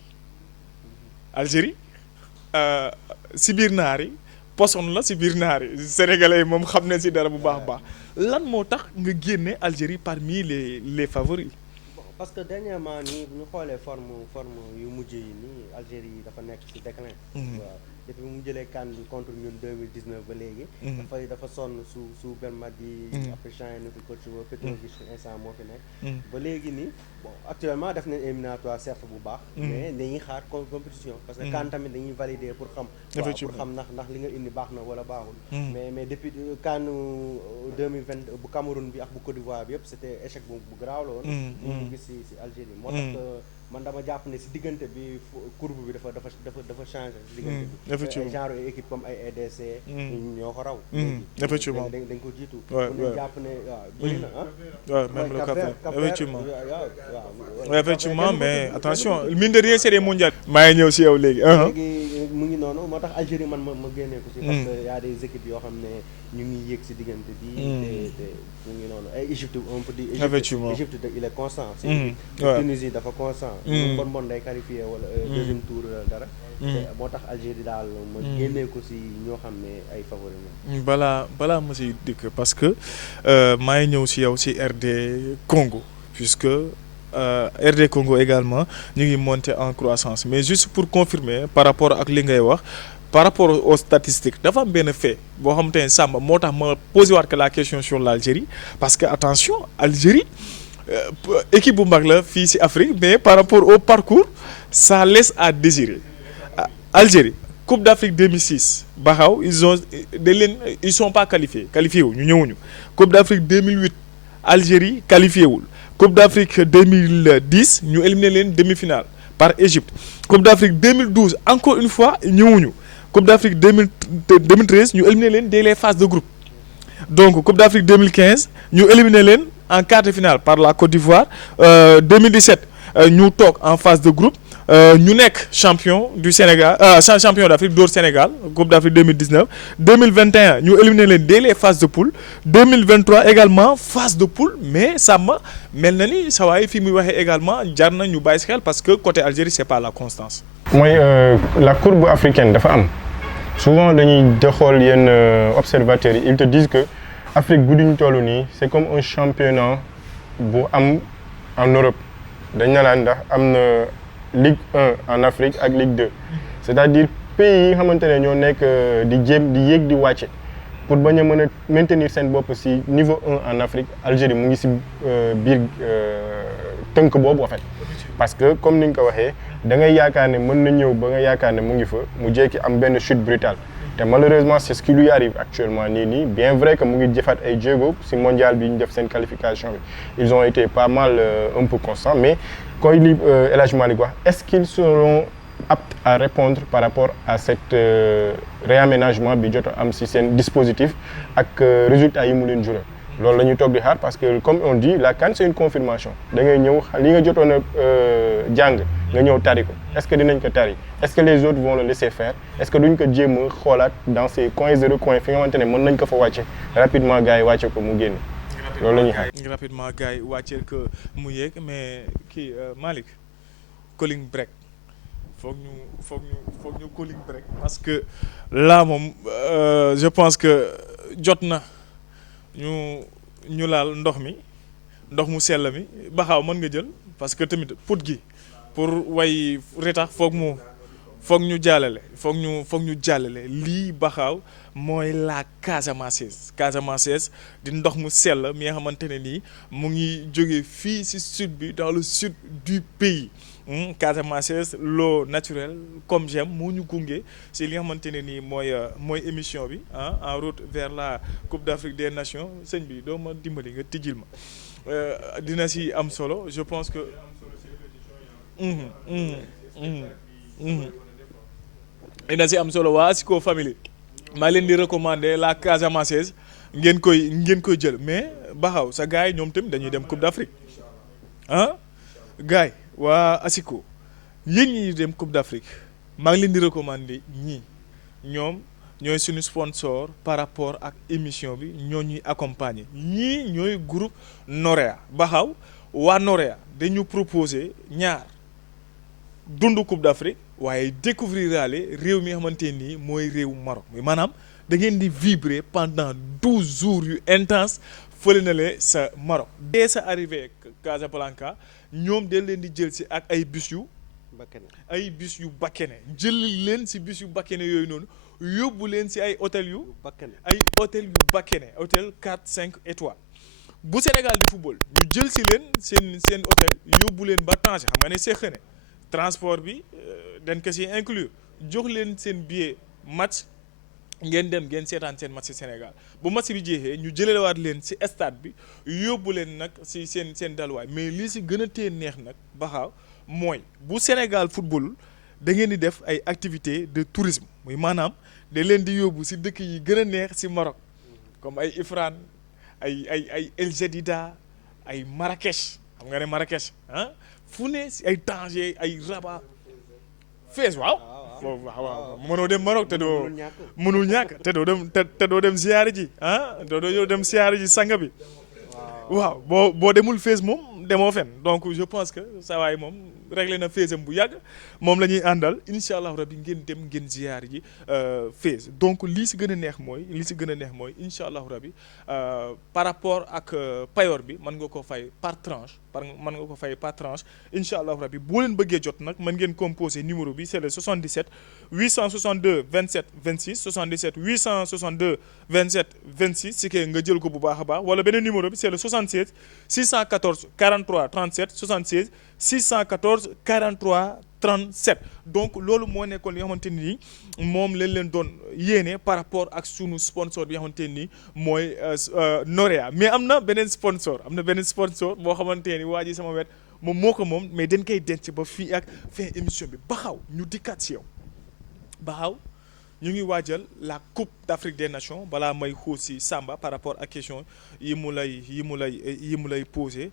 si biir naar yi poson la si biir naar yi sénégalais yi moom xam ne si dara bu baax baax lan moo tax nga génne Algérie parmi les favoris. bon parce que dernièrement nii bu ñu xoolee forme yu mujj yi nii Algérie yi dafa nekk ci déclin. waaw depuis mu jëlee CAN bi contre ñun 2019 ba léegi. dafa sonn su Belmadi. après changé na fi coach ba Petrovic instant moo fi nekk. ba léegi nii bon actuellement def nañ éliminatoire certes bu baax. mais dañuy xaar compétition. parce que CAN tamit dañuy valider pour xam. pour xam ndax li nga indi baax na wala baaxul. mais depuis CAN 2020 bu Cameroun bi ak bu Côte d'Ivoire bi yëpp c'était échec bu garaaw la woon. ñu gis si Algérie moo tax. man dama jàpp ne si diggante bi courbe bi dafa changé si diggante bi. effectivement genre équipe comme ay EDC. ñoo ko raw. effectivement dañ ko jiitu. waaw mën nañu jàpp ne waaw bëri na ah. waaw même le Cap-Vert effectivement. effectivement mais attention mine de rien c'est des mondiales. maa ngi ñëw si yow léegi. léegi mu ngi noonu moo tax Algérie man ma génnee ko si. parce que y a des équipes yoo xam ne ñu ngi yéeg si diggante bi. te mu ngi noonu ay Égypte on peut dire effectivement Égypte il est constant. Tunisie dafa constant. bon day qualifié wala deuxième tour dara. moo tax Algérie daal ma génnee ko si ñoo xam ne ay favori la. balaa ma siy dikk parce que maa ngi ñëw si yow si RD Congo puisque RD Congo également ñu ngi monter en croissance mais juste pour confirmer par rapport ak li ngay wax par rapport aux statistiques dafa am benn fait boo xamante ne Samba moo tax ma posé waat que la question sur l'Algérie parce que attention Algérie équipe bu mag la fii si Afrique mais par rapport au parcours ça laisse à désirer. Algérie Coupe d'Afrique 2006 Baxaw ils sont pas qualifiés wu ñu ñëwuñu Coupe d'Afrique 2008 Algérie qualifié wul Coupe d'Afrique 2010 ñu éliminé leen demi-finale par Égypte Coupe d'Afrique 2012 encore une fois ñëwuñu Coupe d'Afrique 2013 ñu éliminé leen dès les phases de groupe donc Coupe d'Afrique 2015 ñu éliminé leen en quart de finale par la Côte d'Ivoire 2017 ñu toog en phase de groupe ñu nekk champion du Sénégal champion d'Afrique dóor Sénégal Coupe d'Afrique 2019 2021 ñu éliminé leen dès les phases de poule 2023 également phase de poule mais sàmma mel na ni saa waay fi muy waxee également jar na ñu bàyyi si xel parce que côté Algérie c'est pas la constance. mooy la courbe africaine dafa am souvent dañuy de xool yenn observateurs yi ils te disent que Afrique bu duñ toll nii c'est comme un championnat bu am en Europe dañ na naan ndax am na. Ligue 1 en Afrique ak Ligue 2 c'est-à-dire pays yi nga xamante ne ñoo nekk di jéem di yéeg di wàcce pour bañ a mën a maintenir seen bopp ci niveau 1 en Afrique Algérie mu ngi ci biir tënk boobu en fait parce que comme ni nga ko waxee da ngay yaakaar ne mën na ñëw ba nga yaakaar ne mu ngi fa mu jékki am benn chute brutale te malheureusement c'est ce qui lui arrive actuellement nii bien vrai que mu ngi jëfaat ay jéego ci mondial bi ñu def seen qualification bi ils ont été pas mal un peu constants mais koy li El Hadj Malick wax est-ce qu'ils seront aptes à répondre par rapport à cet réaménagement bi jot am ci seen dispositif ak résultats yi mu leen jural loolu la ñuy toog di xaar parce que comme on dit la CAN c'est une confirmation da ngay ñëw li nga jotoon a jàng nga ñëw tari ko est-ce que dinañ ko tari est-ce que les autres vont le laisser faire est-ce que duñ ko jéem a xoolaat dans ces coins de recoins fi nga xamante ne mën nañ ko fa wàcce rapidement gars yi wàcce ko mu génn loolu la ñuy xaar. rapidement gars yi wàcceel ko mu yéeg mais kii Malick calling break foog ñu calling break parce que là moom je pense que jot na ñu laal ndox mu sell mi Baxaw mën nga jël parce que tamit put gi pour way retax foog ñu jàllale lii Baxaw mooy la Casamance di ndox mu sell mi nga xamante ne nii mu ngi jóge fii ci sud bi dans le sud du pays Casamance l'eau naturelle comme j'aime moo ñu gunge ci li nga xamante ne nii mooy émission bi en route vers la Coupe d'Afrique des Nations sëñ bi doo ma dimbali nga tijjil ma dina ci am solo je pense que dina ci am solo waa Asiko famille maa leen di recommander la Casamance ngeen koy jël mais Baxaw sa gars yi ñoom tamit dañuy dem Coupe d'Afrique gars yi waa Asiko yéen ñi dem Coupe d'Afrique maa ngi leen di recommander ñoom ñooy suñu sponsor par rapport ak émission bi ñoo ñuy accompagner ñii ñooy groupe Norea Baxaw waa Norea dañu proposer ñaar dund Coupe d'Afrique waaye découvrir réew mi nga xamante nii mooy réewu Maroc maanaam da ngeen di vibrer pendant 12 jours yu intense fële na le sa Maroc dès sa arrivée Casablanca ñoom dañ leen di jël si ak ay bus yu bakkene jël leen si bus yu bakkene yooyu noonu yóbbu leen si ay hôtel yu bakkene hôtel 4-5 étoiles bu Sénégal di football ñu jël si leen seen hôtel yóbbu leen ba Tanger xam nga ne seexane transport bi dañ ko si inclure jox leen seen billet match ngeen seetaan seen match ci Sénégal bu match bi jeexee ñu jëlewaat leen ci stade bi yóbbu leen nag ci seen dalwaay mais lii ci gën a tee neex nag Baxaw mooy bu Sénégal football da ngeen di def ay activités de tourisme muy maanaam da leen di yóbbu ci dëkk yi gën a neex ci Maroc comme ay Ifrane ay El Jadida ay Marrakech xam nga ne Marrakech fu ne ci ay Tanger ay Rabat Fès waaw mënoo dem Maroc te doo mënul ñàkk te doo dem ziyaare ji doo dem ziyaare ji sanga bi waaw boo demul phase moom demoo fen donc je pense que saa waay moom réglé na phase am bu yàgg moom la ñuy àndal incha allah rabi ngeen dem ngeen ziar ji phase donc lii si gën a neex mooy incha allah rabi par rapport ak payoor bi mën nga ko fay par tranche incha allah rabi boo leen bëggee jot nag mën ngeen composer numéro bi c'est le 77 862 27 26 77 862 27 26 si kee nga jël ko bu baax a baax wala beneen numéro bi c'est le 76 614 43 37 76 614 43 37 donc loolu moo nekkoon li nga xamante ni moom lañ leen doon yéene par rapport ak sunu sponsor bi nga xamante ni mooy Norea mais am na beneen sponsor boo xamante ni waa ji sama wet moom moo ko moom mais dañ koy denc ba fii ak fin émission bi Baxaw ñu dikkaat si yow Baxaw ñu ngi waajal la Coupe d'Afrique des Nations balaa may xuus si Samba par rapport ak question yi mu lay posé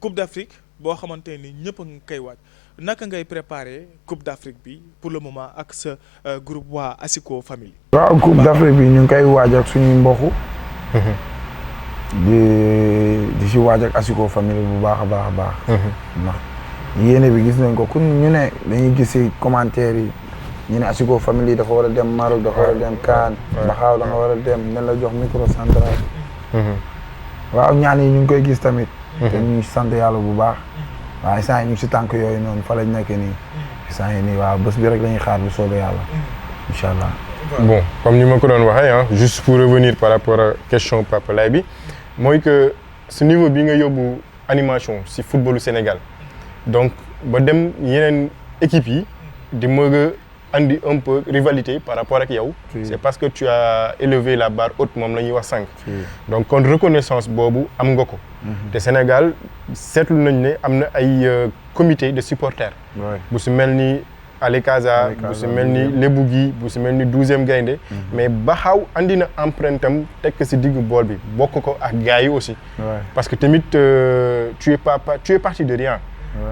Coupe d'Afrique boo xamante ni ñëpp a ngi koy waaj naka ngay préparer Coupe d'Afrique bi pour le moment ak sa groupe waa Asiko Family. waaw Coupe d'Afrique bi ñu ngi koy waaj ak suñuy mbokku. di si waaj ak Asiko Family bu baax a baax. ndax yéene bi gis nañ ko ku ñu ne dañuy gis si commentaire yi. ñu ne Asiko Family dafa war a dem Maroc dafa war a dem Cannes Baxaaw da nga war a dem ne la jox micro central waaw ñaan yi ñu ngi koy gis tamit te ñu ngi sant yàlla bu baax waaye saa yi ñu ngi si tànk yooyu noonu fa lañ nekk nii saa yi nii waaw bés bi rek lañuy xaar bu soobee yàlla incha allah. Bon comme ni ma ko doon waxee juste pour revenir par rapport à question Papa Laye bi mooy que ce niveau bi nga yóbbu animation si footballu Sénégal donc ba dem yeneen équipes yi di mëg andi un peu rivalité par rapport ak yow. C'est parce que tu as élevé la barre haute moom la ñuy wax sànq. donc kon reconnaissance boobu am nga ko. te Sénégal seetlu nañ ne am na ay comité de supporters. bu si mel ni Ale Casa bu si mel ni Lebu gi bu si mel ni 12e Gaynde. mais Baxaw andi na empreinte am tekk si diggu bool bi bokk ko ak gars yi aussi. parce que tamit tu es parti de rien.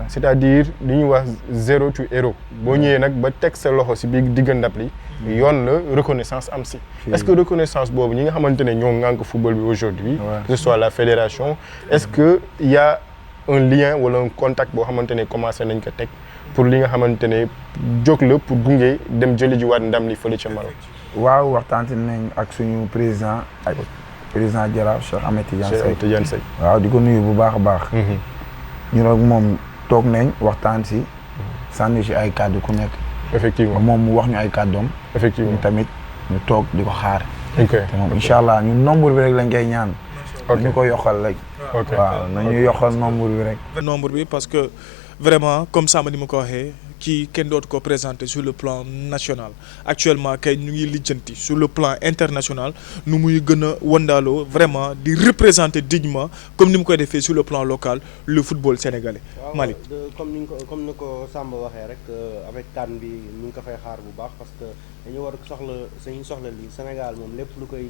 c'est-à-dire li ñuy wax zéro to héros boo ñëwee nag ba teg sa loxo si biir diggandap li yoon la reconnaissance am si. est-ce que reconnaissance boobu ñi nga xamante ne ñoo ŋànk football bi aujourd'hui que ce soit la fédération est-ce que y a un lien wala un contact boo xamante ne commencé nañ ko teg pour li nga xamante ne jóg la pour gunge dem jëli ji waat ndam li fële ca Maroc. waaw waxtaan nañ ak suñu président Jaraaf Cheikh Ahmed Tidiane Seye waaw di ko nuyu bu baax a baax. ñu nag moom toog nañ waxtaan si sànni si ay kàddu ku nekk. effectivement moom mu wax ñu ay kàddoom. effectivement tamit ñu toog di ko xaar. ok te moom incha allah ñun nombre bi rek lañ koy ñaan. ñu ko yokkal rek. waaw nañu yokkal nombre bi rek. nombre bi parce que vraiment comme ça ni ma ko waxee kii kenn dootu ko présenter sur le plan national actuellement kay ñu ngi lijjanti sur le plan international nu muy gën a wandaaloo vraiment di représenter dignement comme ni mu koy defee sur le plan local le football sénégalais. Malick comme ni ko Samba waxee rek avec CAN bi ñu ngi ko fay xaar bu baax parce que dañu war soxla lii Sénégal moom lépp lu koy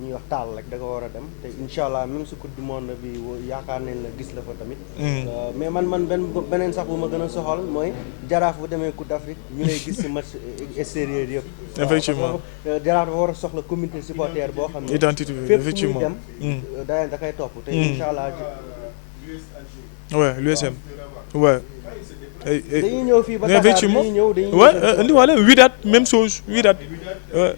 ñuy wax taal rek da nga war a dem te incha allah même si coupe du monde bi yaakaar nañ la gis la fa tamit. mais man beneen sax bu ma gën a soxal mooy Jaraaf bu demee Coupe d'Afrique ñu lay gis si match extérieur yëpp. effectivement Jaraaf dafa war a soxla comité supporter boo xam ne. identité bi effectivement fépp fu muy dem. da koy topp te incha allah. ouais l'USM ouais. dañuy ñëw fii ba Dakar dañuy ñëw indi wala Wydad même chose Wydad ouais.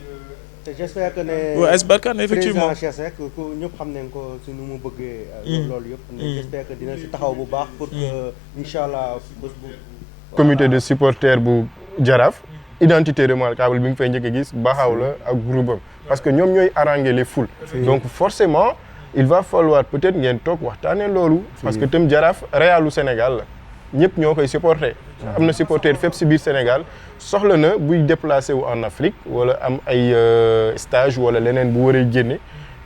te j'espère que ne. waaw Barkane effectivement président Cheikh Seck ku ñëpp xam nañ ko si nu mu bëggee. loolu yëpp. j'espère que dina si taxaw bu baax pour que incha allah bés bu. comité de supporters bu Jaraaf. identité remarquable bi nga fay njëkk a gis Baxaw la ak groupe am parce que ñoom ñooy haranguer les foules. donc forcément il va falloir peut-être ngeen toog waxtaanee loolu. parce que tam Jaraaf Realu Sénégal la. ñëpp ñoo koy supporter. am na supporter fépp si biir Sénégal soxla na buy déplacé wu en Afrique wala am ay stage wala leneen bu waree génne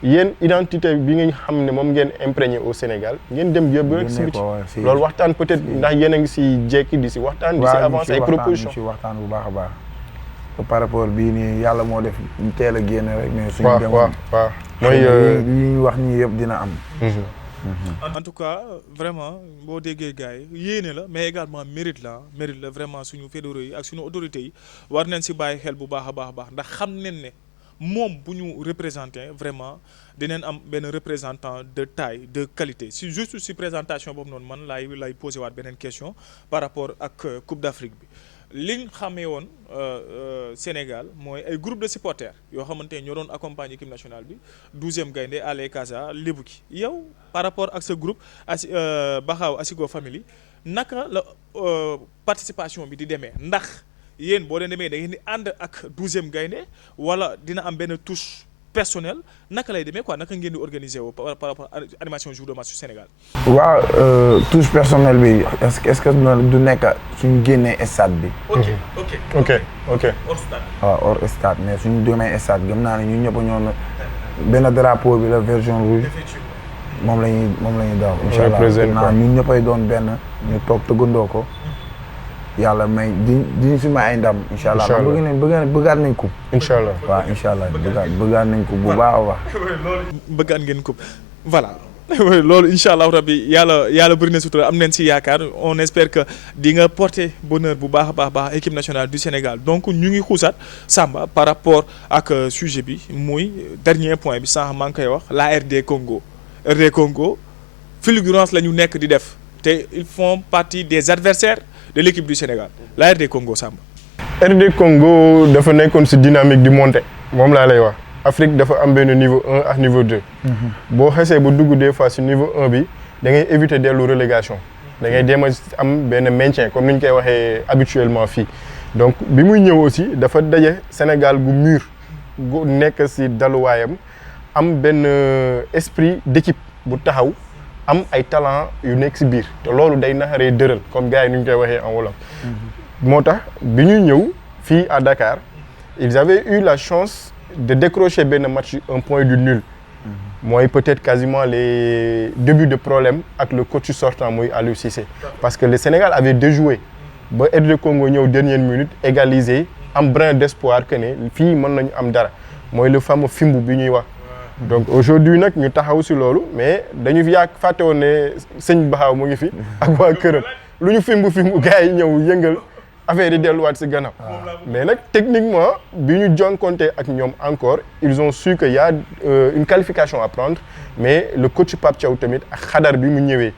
yéen identité bi nga xam ne moom ngeen imprégné au Sénégal ngeen dem yëpp rek si biti loolu waxtaan peut-être ndax yéen a ngi si jekki di si waxtaan. di si avancer ay propositions si waxtaan bu baax a baax. par rapport bii nii yàlla moo def ñu teel a génne rek. mais suñu dem waaw mooy li ñuy wax nii yëpp dina am. en tout cas vraiment boo déggee gars yi yéene la mais également mérite la vraiment suñu fédéraux yi ak suñu autorités yi war nañ si bàyyi xel bu baax a baax ndax xam nañ ne moom bu ñu représenté vraiment dinañ am benn représentant de taille de qualité si juste si présentation boobu noonu man lay posé waat beneen question par rapport ak Coupe d'Afrique bi liñ xamee woon Sénégal mooy ay groupe de supporters yoo xamante ne ñoo doon accompagner équipe nationale bi 12e gaynde Ale Casa lébu ki yow par rapport ak sa groupe Baxaaw Asiko Family naka la participation bi di demee ndax yéen boo leen demee da ngeen di ànd ak 12e gaynde wala dina am benn touche personnelle naka lay demee quoi naka ngeen di organiser wu par rapport à animation jour de match Sénégal. waaw touche personnelle bi est-ce que du nekk suñu génnee stade bi. ok. hors stade. waaw hors stade mais suñu demee stade gëm naa ne ñun ñëpp ñoo na benn drapeau bi la version rouge. moom la ñuy daw. incha allah gëm naa ñun ñëppay doon benn ñu toog tëggandoo ko. yàlla may di si may ay ndam incha allah bëggaat nañ coupe. incha allah waaw incha allah bëggaat nañ coupe bu baax a baax. bëggaat ngeen coupe voilà loolu incha allah rabbi yàlla bëri na sutura am nañ si yaakaar on espère que di nga porter bonheur bu baax a baax équipe nationale du Sénégal donc ñu ngi xuusaat Samba par rapport ak sujet bi muy dernier point bi sànq maa ngi koy wax la RD Congo fulgurance la ñu nekk di def te ils font partie des adversaires de l'équipe du Sénégal la RD Congo Samba. RD Congo dafa nekkoon ci dynamique di monter moom laa lay wax Afrique dafa am benn niveau 1 ak niveau 2. boo xesee bu dugg des fois ci niveau 1 bi da ngay éviter dellu relégation da ngay dem am benn maintien comme ni ñu koy waxee habituellement fii donc bi muy ñëw aussi dafa daje Sénégal gu mûr gu nekk ci daluwaayam am benn esprit d'équipe bu taxaw. am ay talent yu nekk ci biir te loolu day naxaree dëral comme gars yi nu ñu koy waxee en wolof. moo tax bi ñu ñëw fii à Dakar ils avaient eu la chance de décrocher benn match un point du nul. mooy peut-être quasiment les débuts de problème ak le coach sortant muy Aliou Cissé. parce que le Sénégal avait déjoué ba RD Congo ñëw dernière minute égaliser am brin d'espoir que ne fii mën nañu am dara mooy le fameux fimbu bi ñuy wax. donc aujourd'hui nag ñu taxaw ci loolu mais dañu fi fàtte woon ne sëñ Baxaaw mu ngi fi ak waa këram lu ñu fimbu gars yi ñëw yëngal affaire yi delluwaat ci gannaaw. mais nag techniquement bi ñu jonkonte ak ñoom encore ils ont su que y a une qualification à prendre mais le coach Pape Thiaw tamit ak xadar bi mu ñëwee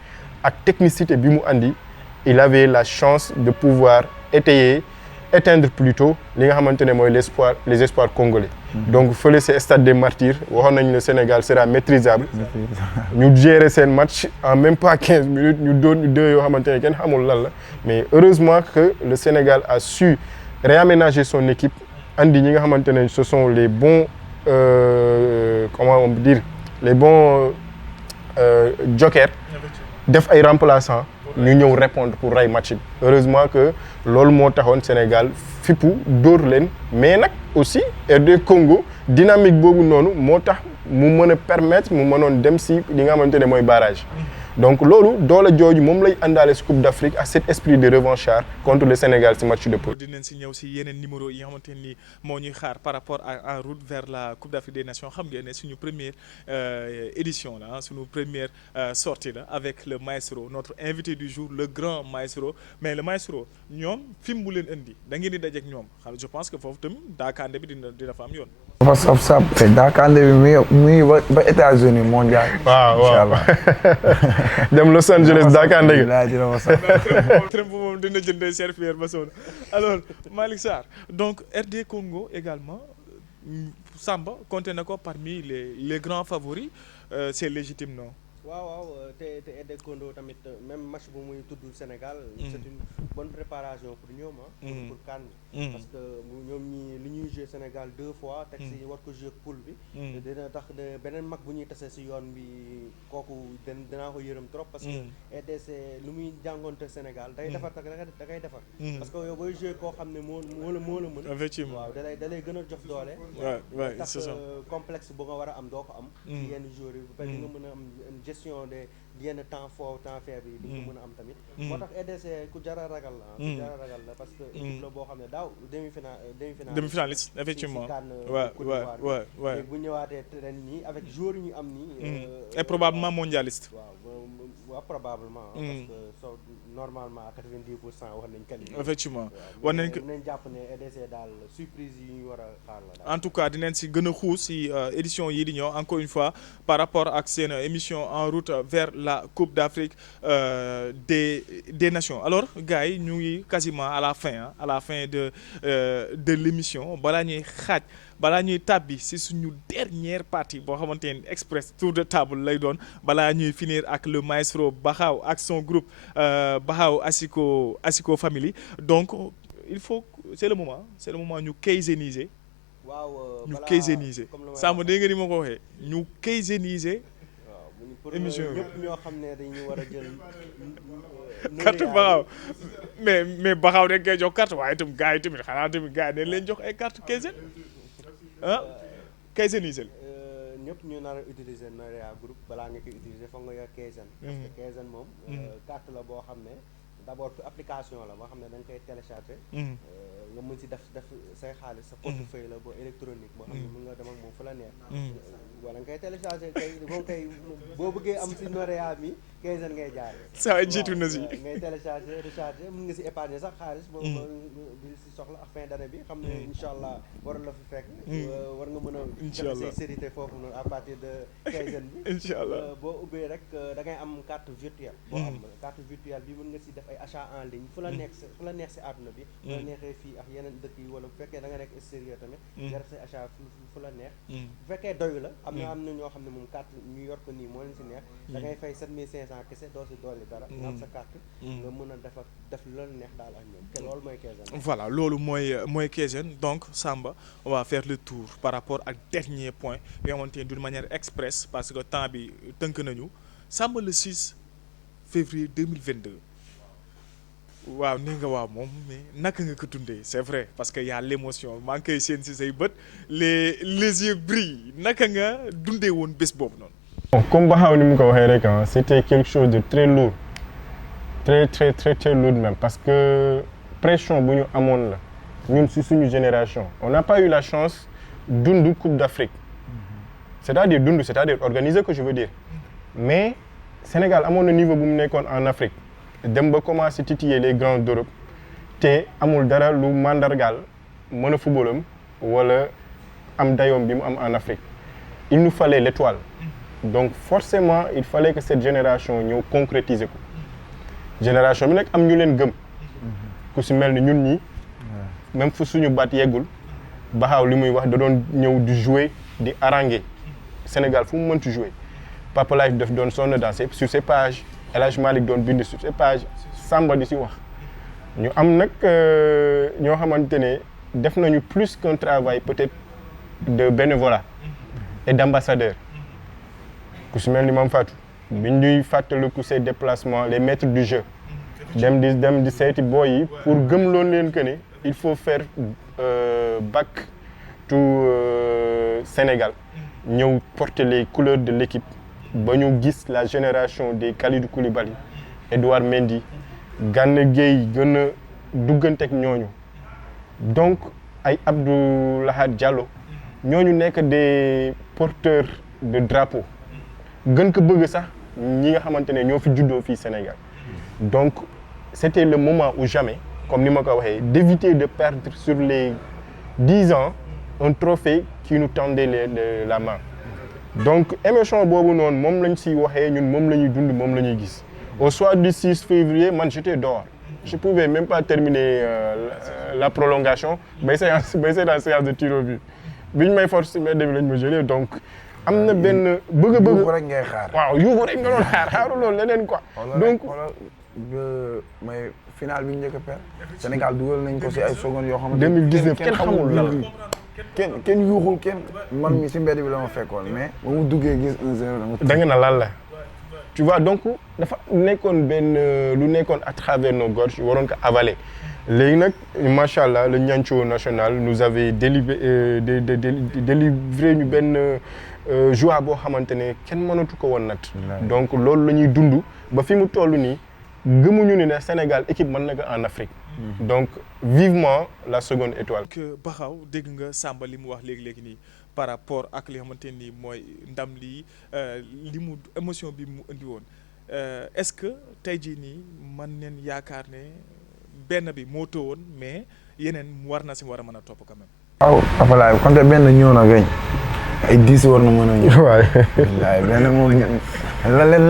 ak technicité bi mu andi il avait la chance de pouvoir éteindre plutôt li nga xamante ne mooy les espoirs congolais. donc fële c'est stade des martyrs waxoon nañu le Sénégal sera maîtrisable. ñu gérer seen match en même pas 15 minutes ñu doon ñu deux yoo xamante ne kenn xamul lan la mais heureusement que le Sénégal a su réaménager son équipe andi ñi nga xamante ne ce sont les bons comment on peut dire les bons jokers def ay remplaçants. ñu ñëw répondre pour rey match bi heureusement que loolu moo taxoon Sénégal fippu dóor leen mais nag aussi RD Congo dynamique boobu noonu moo tax mu mën a permettre mu mënoon dem si li nga xamante ne mooy barrage donc loolu doole jooju moom lay àndaale si Coupe d'Afrique ak cet esprit de revanchard contre le Sénégal si match de poule. dinañ si ñëw si yeneen numéro yi nga xamante ni moo ñuy xaar par rapport à en route vers la Coupe d'Afrique des Nations xam ngeen ne suñu première édition la suñu première sortie la avec le maestro notre invité du jour le grand maestro mais le maestro ñoom fi mu leen indi da ngeen di dajeek ñoom xam je pense que foofu tamit daakaande bi dina fa am yoon. dafa saf te daakaande bi muy ba États-Unis mondial. waaw dem Los Angeles Dakar ndege. Trump moom dina jëndee serpillère ba sonn alors Malick Sarr donc RD Congo également Samba compté na ko parmi les grands favoris c'est légitime non. waaw te RD Congo tamit même match bu muy tudd Sénégal. c'est une bonne préparation pour ñoom pour CAN bi. parce que ñoom ñi li ñuy jouer Sénégal 2 fois. teg si war ko jouer poule bi. dina tax beneen mag bu ñuy tase si yoon bi kooku danaa ko yërëm trop. parce que RDC lu muy jàngoonte Sénégal day defar da ngay defar. parce que yow booy jouer koo xam ne moo la mën. effectivement waaw da lay gën a jox doole. waaw tax complexe bu nga war a am doo ko am. ci yenn joueurs yi ba nga mën a am gestion de yenn temps fort temps faible yi di nga mën a am tamit moo tax EDC ku jara ragal la ku jara ragal la parce que équipe la boo xam ne daaw demi-finaliste effectivement waaw bu ñëwaatee ren nii avec joueurs yi ñu am nii et probablement mondialiste waaw probablement. Parce que normalement à 90% war nañ qualifié. Effectivement war nañ ko nañ jàpp ne EDC daal surprise yi ñu war a xaar la. En tout cas dinañ si gën a xuus si édition yi di ñëw encore une fois par rapport ak seen émission en route vers la Coupe d'Afrique des Nations. Alors gars yi ñu ngi quasiment à la fin à la fin de l'émission balaa ñuy tàbbi si suñu dernière partie boo xamante ne express tour de table lay doon balaa ñuy finir ak le maestro Bakhaw ak son groupe Bakhaw Asiko Family. Donc il faut c'est le moment ñu keyseniser. waaw ñu keyseniser Samba dégg nga ni ma ko waxee ñu keyseniser. pour émission bi ñëpp ñoo xam ne dañu war a jël. carte Bakhaw mais Bakhaw dañ koy jox carte waaye itam gars yi tamit xanaa tamit gars yi dañ leen jox ay carte keysen keyseniser. ñëpp ñu nar a utiliser Norea groupe balaa nga koy utiliser foog nga yor keysen. parce que keysen moom. carte la boo xam ne d'abord application la boo xam ne da nga koy télécharger. nga mën si def say xaalis sa portefeuille la boo électronique boo xam ne mën nga dem ak moom fu la neex. wala nga koy télécharger kay moom kay boo bëggee am si Norea mi keysen ngay jaar. saa jiitu na si. ngay télécharger recharger mën nga si épargner sax xaalis. boobu bi si soxla ak fin d'année bi xam ne incha allah war la fi fekk. war nga mën a. incha allah def say sérité foofu noonu à partir de keysen bi. incha allah boo ubbee rek da ngay am carte virtuelle. boo am carte virtuelle bi mën nga si def ay achat en ligne fu la neex si àdduna bi. bu la neexee fii ak yeneen dëkk yi wala bu fekkee da nga nekk extérieur tamit. nga def say achat fu la neex. bu fekkee doyu la am na ñoo xam ne moom carte ñu yor ko nii moo leen si neex. da ngay fay 7500 kese doo si dolli dara. nga am sa carte. nga mën a def lu la neex daal ak ñoom te loolu mooy Kayzen. Voilà loolu mooy Kayzen donc Samba on va faire le tour par rapport ak dernier point bi nga xamante ne d'une manière express parce que temps bi tënk nañu Samba le 6 février 2022. waaw ni nga waaw moom mais naka nga ko dundee c'est vrai parce que y a l'émotion maa ngi koy seen si say bët les yeux brillent naka nga dundee woon bés boobu noonu. Bon, comme Bakhaw ni mu ko waxee rek c'était quelque chose de très lourd très très très très lourd même parce que pression bu ñu amoon la ñun si suñu génération on n'a pas eu la chance dund Coupe d'Afrique c'est-à-dire organiser que je veux dire mais Sénégal amoon na niveau bu mu nekkoon en Afrique. dem ba commencer titiller les grands d'Europe te amul dara lu mandargaal mën a footballam wala am dayoom bi mu am en Afrique il nous fallait l'étoile donc forcément il fallait que cette génération ñëw concrétiser ko génération bi nag am ñu leen gëm ku si mel ni ñun ñi même fu suñu baat yeggul Bakhaw li muy wax da doon ñëw di jouer di haranguer Sénégal fu mu mënti jouer Papa Life daf doon sonn sur ses pages El Hadj Malick doon bind sur ses pages Samba di si wax ñu am nag ñoo xamante ne def nañu plus qu'un travail peut-être de bénévolat et d'ambassadeur ku si mel ni Mame Fatou biñ ñuy fàttaliku ces déplacements les maîtres du jeu dem di seeti boy yi pour gëmloon leen que ne il faut faire back to Sénégal ñëw porter les couleurs de l'équipe ba ñu gis la génération des Kalidou Koulibaly Edouard Mendy Gana Gueye gën a duggante ak ñooñu donc ay Abdou Lahad Diallo ñooñu nekk des porteurs de drapeau gën ko bëgg sax ñi nga xamante ne ñoo fi juddoo fii Sénégal donc c'était le moment ou jamais comme ni ma ko waxee d'éviter de perdre sur les 10 ans un trophée qui nous tendait la main donc émotion boobu noonu moom lañ siy waxee ñun moom la ñuy dund moom la ñuy gis au soir du 6 février man j'étais dehors je pouvais même pas terminer la prolongation bay seetaan séance de tir au but biñ may force mais demi lañ ma jëlee donc am na benn bëgg yuuxu rek ngay xaar waaw yuuxu rek nga doon xaaru loolu leneen quoi donc mais final bi ñu njëkk a perdre Sénégal dugal nañ ko si ay secondes yoo xamante 2019 kenn xamul lan kenn yuuxul kenn man mi si mbedd bi la ma fekkoon mais ba mu duggee gis 1-0 da nga na lan la tu vois donc dafa nekkoon benn lu nekkoon à travers nos gorges waroon ko avaler léegi nag macha allah le Niancho national nous avait délivré ñu benn joie boo xamante ne kenn mënatu ko woon nag donc loolu la ñuy dund ba fi mu toll nii gëmuñu ni ne Sénégal équipe mën na ko en Afrique donc vivement la seconde étoile. que Bakhaw dégg nga Samba li mu wax léegi nii par rapport ak li nga xamante ni mooy ndam lii li mu émotion bi mu indi woon est-ce que tey jii nii man neen yaakaar ne benn bi moo tëwoon mais yeneen war na si war a mën a topp quand même. waaw Apalaay kon te benn ñëw na gañ ay 10 war na mën a ñëw. waaye benn moom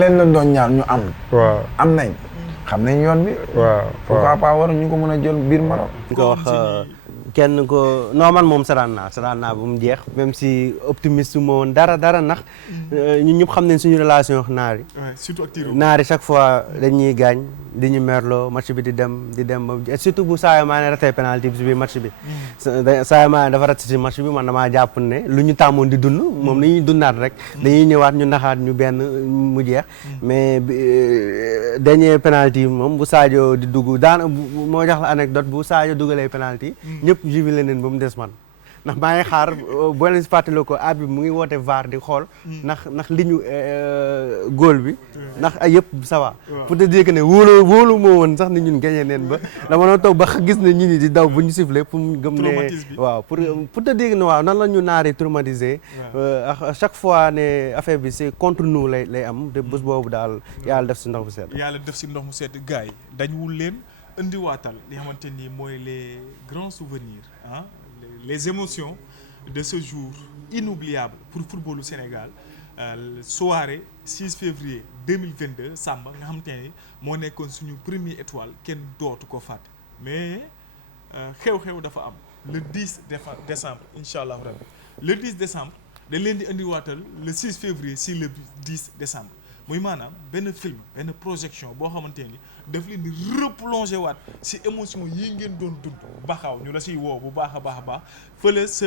leen la doon ñaan ñu am. waaw am nañ. xam nañ yoon bi. waaw pourquoi pas war ñu ko mën a jël biir Maroc. ñu ko wax kenn ko non man moom saraan naa ba mu jeex même si optimiste moo woon dara ndax ñun ñëpp xam nañ suñu relation ak naar yi. surtout ak Tiro. naar yi chaque fois dañuy gaañ di ñu merloo match bi di dem ba surtout bu Sadio Mané ratee penalty bi si biir match bi. Sadio Mané dafa raté si match bi man damaa jàpp ne lu ñu tàmmoon di dund moom li ñuy dundaat rek dañuy ñëwaat ñu naxaat ñu benn mu jeex mais dernier penalty moom bu Sadio di dugg moo jox la anecdote bu Sadio dugalee penalty ñëpp jubilé leen ba mu des man ndax maa ngi xaar boo leen si fàttaloo ko bi mu ngi woote VAR di xool ndax li ñu góol bi ndax ay yëpp ça va pour te dire que ne wóolu moo woon sax ni ñun gagné neen ba dama doon toog ba gis ne ñi di daw bu ñu sifflé pour mu gëm ne waaw pour te dire que ne waaw nan la ñu naari traumatisé à chaque fois ne affaire bi c'est contre nous lay am te bés boobu daal yàlla def si ndox mu sedd gars yi dañu leen indiwaatal li xamante ni mooy les grands souvenirs les émotions de ce jour inoubliable pour footballu Sénégal soirée 6 février 2022 Samba nga xamante ni moo nekkoon suñu première étoile kenn dootu ko fàtte mais xew-xew dafa am le 10 décembre incha allah rabbi le 10 décembre dañ leen di indiwaatal le 6 février si le 10 décembre muy maanaam benn film benn projection boo xamante ni daf leen di replonger waat si émotion yi ngeen doon dund baxaw ñu la siy woo bu baax a baax fële sa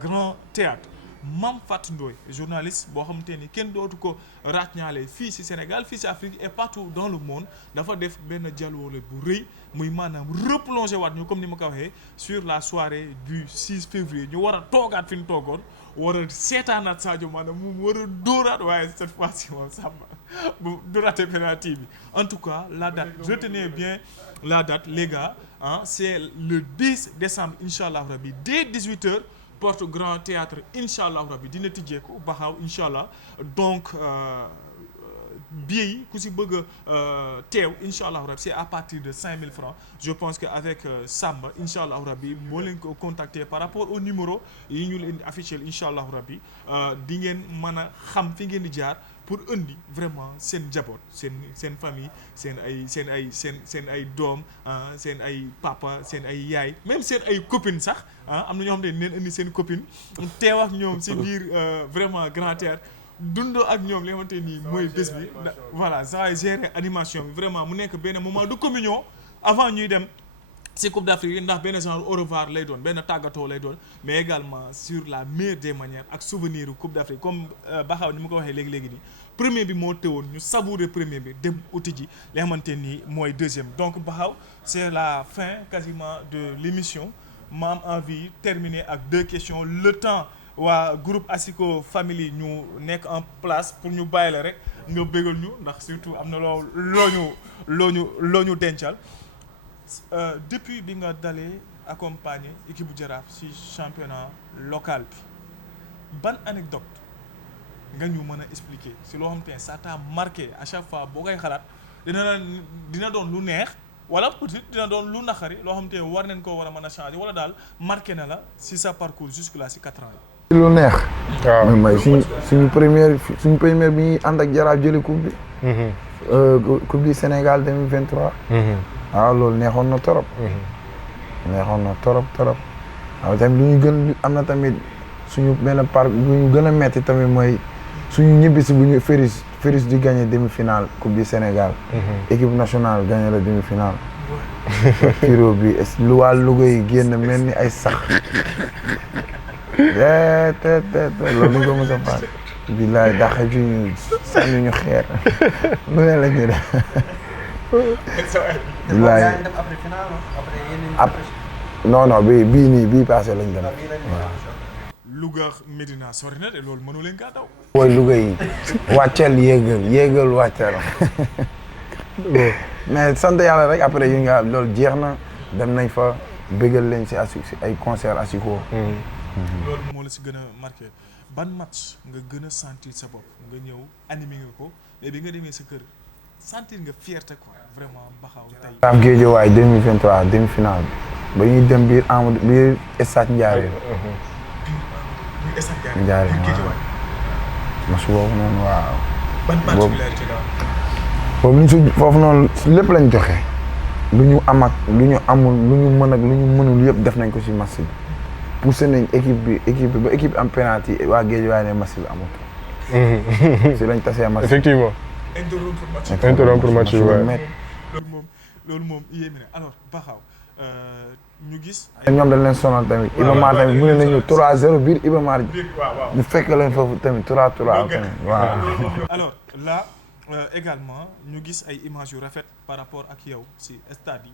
grand théâtre Mame Fatou Ndoye journaliste boo xamante ni kenn dootu ko ràññaale fii si Sénégal fii si Afrique et partout dans le monde dafa def benn jàlloole bu rëy muy maanaam replonger waat ñu comme ni ma ko waxee sur la soirée du 6 février ñu war a toogaat fi ñu toogoon war a seetaanaat Sadio Mané mu war a dóoraat waaye cette fois-ci moom Samba bu du raté penalty bi en tout cas la date retenez bien la date les gars c'est le 10 décembre incha allah rabi dès 18h porte grand théâtre incha allah rabi dina tijjeeku baxaaw incha allah donc billets yi ku si bëgg a teew incha allah rabi c'est à partir de 5000 francs je pense que avec Samba incha allah rabi moo leen ko contacter par rapport au numéro yi ñu leen affiché incha allah rabi di ngeen mën a xam fi ngeen di jaar pour indi vraiment seen njaboot seen famille seen ay doom seen ay papa seen ay yaay même seen ay copines sax am na ñoo xam ne neen indi seen copine teew ak ñoom si biir vraiment grand théâtre dund ak ñoom li nga xamante nii mooy bés bi voilà ça va gérer animation bi vraiment mu nekk benn moment de communion avant ñuy dem ci Coupe d'Afrique ndax benn genre au revoir lay doon benn tàggatoo lay doon mais également sur la meilleure des manières ak souvenir Coupe d'Afrique comme Baxaw ni ma ko waxee léegi nii premier bi moo teewoon ñu savourer premier bi dem uti ji li nga xamante nii mooy deuxième donc Baxaw c'est la fin quasiment de l'émission ma am envie terminer ak 2 questions le temps waa groupe Asiko Family ñu nekk en place pour ñu bàyyi la rek nga bégal ñu ndax surtout am na loo ñu dencal depuis bi nga dalee accompagner équipe bu Jaraaf ci championnat local bi ban anecdote nga ñu mën a expliquer ci loo xam te ne ça t'a marqué à chaque fois boo koy xalaat dina doon lu neex wala peut-être dina doon lu naqari loo xam te ne war nañ koo war a mën a changer wala daal marqué na la ci sa parcours jusque là ci 4 ans yi. lu neex. waaw mooy suñu première bi ñuy ànd ak Jaraaf jëli coupe bi. coupe du Sénégal 2023. waaw loolu neexoon na torop. waaw tamit lu ñu gën am na tamit suñu benn parc bu ñu gën a metti tamit mooy suñu ñibbisi bu ñu Féris di gagné demi-finale coupe du Sénégal. équipe nationale gagné la demi-finale. Tiro bi lu waa Louga yi génn mel ni ay sax. loolu duñ ko mos a faat. billaay daxa ju ñu sànni ñu xeer lu ne la ñuy def. billaay non bii passé lañ dem waaw. Louga Médina sori na de loolu mënu leen kaa daw. mooy Louga yi wàccel yéegal wàccel mais sant yàlla rek après yi nga loolu jeex na dem nañ fa bégal leen si ay concert Asiko. loolu moo la si gën a marqué ban match nga gën a sentir sa bopp nga ñëw animé nga ko mais bi nga demee sa kër sentir nga fierté quoi vraiment Baxaw tey. am Guédiawaye 2023 demi-finale ba ñuy dem biir stade Ndiarène. muy stade Ndiarène Guédiawaye. match boobu noonu waaw. ban particularité la. boobu ñu si foofu noonu lépp lañ joxe. lu ñu am ak lu ñu amul lu ñu mën ak lu ñu mënul yëpp def nañ ko si match bi. poussé nañ équipe bi ba équipe am penalty waa Guédiawaye ne match bi amul. si lañ tasee match. effectivement. interrompre match bi waaye. loolu moom yéeme na alors Baxaw ñu gis. ñoom dañ leen sonal tamit. Iba Mar tamit mu ne nañu 3-0 biir Iba Mar ji. ñu fekk leen foofu tamit 3-3 tamit waaw. alors là également ñu gis ay images yu rafet par rapport ak yow si stade yi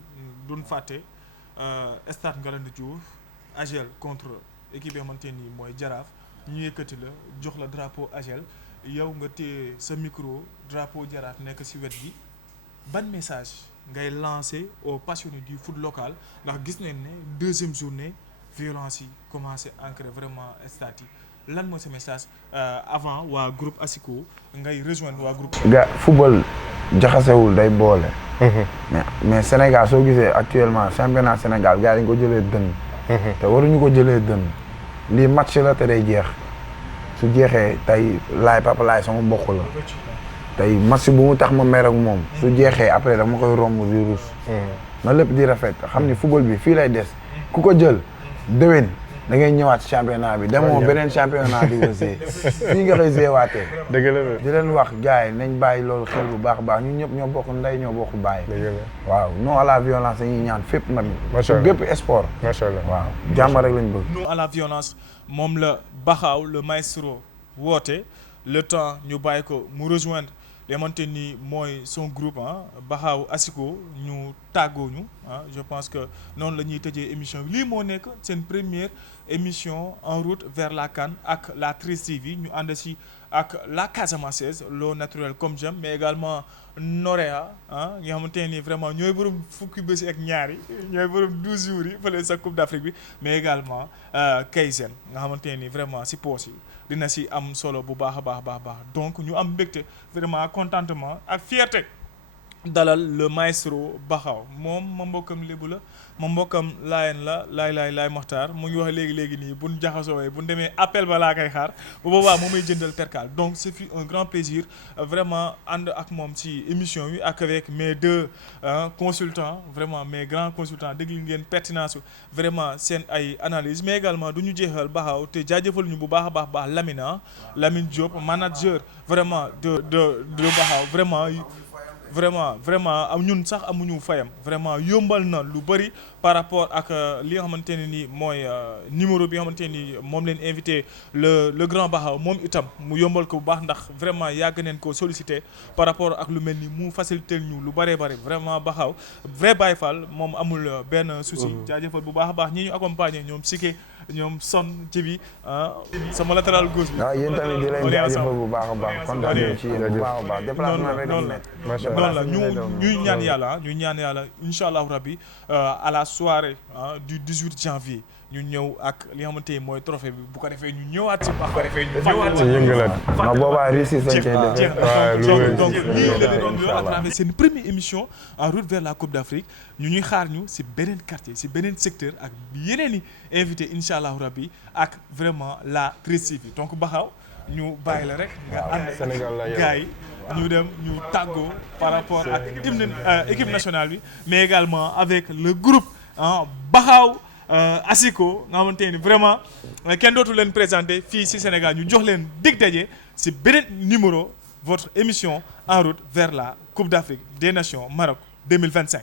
duñ fàtte stade Ngalandou Diouf AGEL contre équipe yoo xamante ni mooy Jaraaf ñu yëkkati la jox la drapeau AGEL yow nga téye sa micro drapeau Jaraaf nekk si wet gi ban message ngay lancer aux passionnés du foot local ndax gis nañ ne deuxième journée violence yi commencé ancrer vraiment stade yi lan mooy sa message avant waa groupe Asiko ngay rejoindre waa groupe. ga football jaxasewul day boole. mais Sénégal soo gisee actuellement championnat Sénégal gars yi dañ ko jëlee dënn. te waruñu ko jëlee dënn lii match la te day jeex su jeexee tey Papa Laay sama mbokk la. tey match bu mu tax ma mer ak moom su jeexee après dama koy romb di ruus. na lépp di rafet xam ni football bi fii lay des ku ko jël déwén da ngay ñëwaat championnat bi demoo beneen championnat di ko see fii nga koy seewaatee. dëgg la di leen wax gars yi nañ bàyyi loolu xel bu baax a baax ñun ñëpp ñoo bokk ndey ñoo bokk bàyyi. waaw non à la violence dañuy ñaan fépp nag. macha allah bépp sport. macha allah waaw jàmm rek lañ bëgg. non à la violence moom la Baxaw le maestro woote le temps ñu bàyyi ko mu rejoindre li xamante ni mooy son groupe Baxaw Asiko ñu tàggoo ñu je pense que noonu la ñuy tëjee émission bi lii moo nekk seen première émission en route vers la CAN ak la 13TV ñu ànd si ak la Casamançaise l'eau naturelle comme j'aime mais également Norea nga xamante ni vraiment ñooy borom fukki bés ak ñaari ñooy borom 12 jours yi fële sa Coupe d'Afrique bi mais également Kaysen nga xamante ni vraiment si poos yi dina si am solo bu baax a baax donc ñu am mbégte vraiment contentement ak fierté dalal le maestro Baxaw moom ma mbokkam lébu la ma mbokkam laayen la laay Moxtaar mu ngi wax léegi nii buñ jaxasoowee buñ demee appel ba laa koy xaar bu boobaa moo may jëndal percal donc ce fut un grand plaisir vraiment ànd ak moom ci émission bi ak avec mes deux consultants vraiment mes grands consultants déglu ngeen pertinence vraiment seen ay analyse mais également du ñu jeexal Baxaw te jaajëfal ñu bu baax a baax Lamine Diop manager vraiment de Baxaw vraiment ñun sax amuñu fayam vraiment yombal na lu bëri par rapport ak li nga xamante ne ni mooy numéro bi nga xamante ni moom leen invité le grand Baxaw moom itam mu yombal ko bu baax ndax vraiment yàgg neen ko sollicité par rapport ak lu mel ni mu facilité ñu lu bëree bëri vraiment Baxaw vrai Baye Fall moom amul benn souci jaajëfal bu baax a baax ñi ñu accompagner ñoom Sike ñoom son ci bi sama latéral gauche bi. waaw yéen tamit di leen jaajëfal bu baax a baax kontaan nañu ci yéen bu baax a baax déplacement rek noonu la ñuy ñaan yàlla incha allahu rabbi à la soirée du 18 janvier ñu ñëw ak li nga xamante ni mooy trophée bi bu ko defee ñu ñëwaat ci baax. bu ko defee ñu ñëwaat ci yëngalaat. non boobaa réussir sañ koy defee. donc lii la doon à travers seen première émission en route vers la Coupe d'Afrique ñu ñuy xaar ñu si beneen quartier si beneen secteur ak yeneen i invité incha allahu rabbi ak vraiment la 13TV donc Baxaw ñu bàyyi la rek. nga ànd Sénégal la gars yi ñu dem ñu tàggoo par rapport ak équipe nationale bi mais également avec le groupe Baxaw Asiko nga xamante ni vraiment kenn dootu leen présenté fii ci Sénégal ñu jox leen dig daje ci beneen numéro votre émission en route vers la Coupe d'Afrique des Nations Maroc 2025.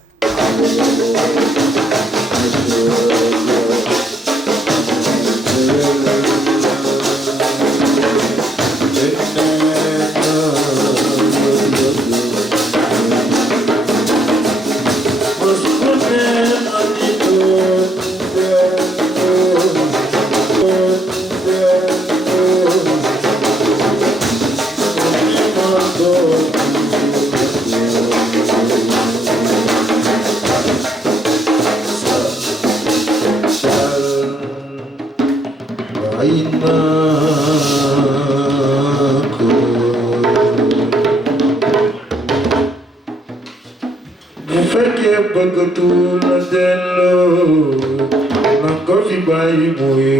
fekkee bëggatu la delloo na ko fi bàyyi muy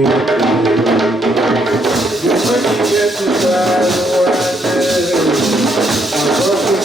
bu fekkee tu daal waane ko fi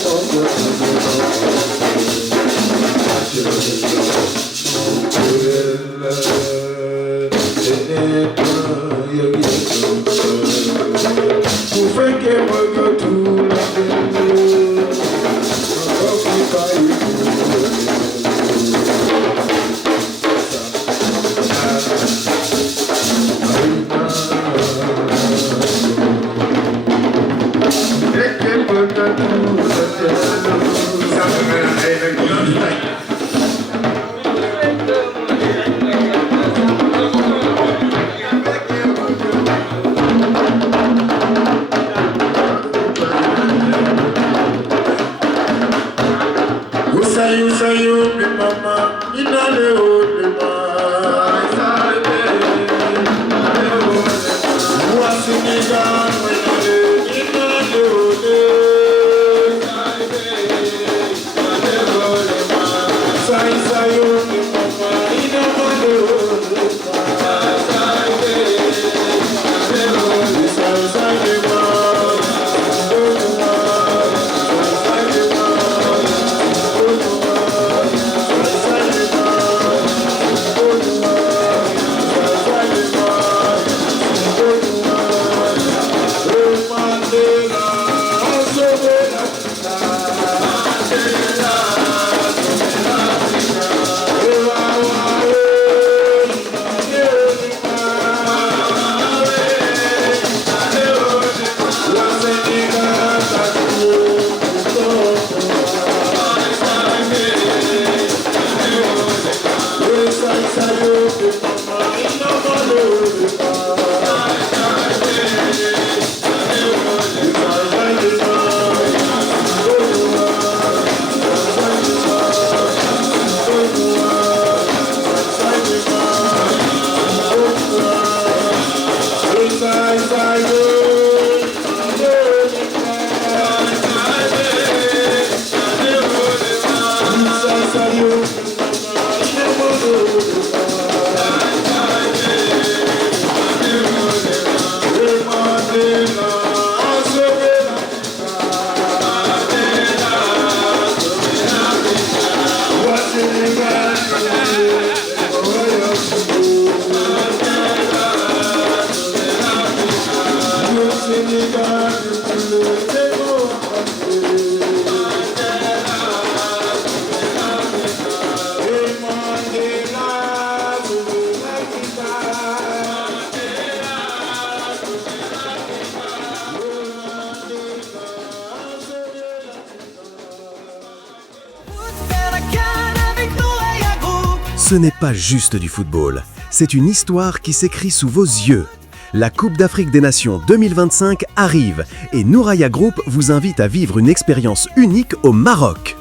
Ce n'est pas juste du football, c'est une histoire qui s'écrit sous vos yeux. La Coupe d'Afrique des Nations 2025 arrive et Nouraya Group vous invite à vivre une expérience unique au Maroc.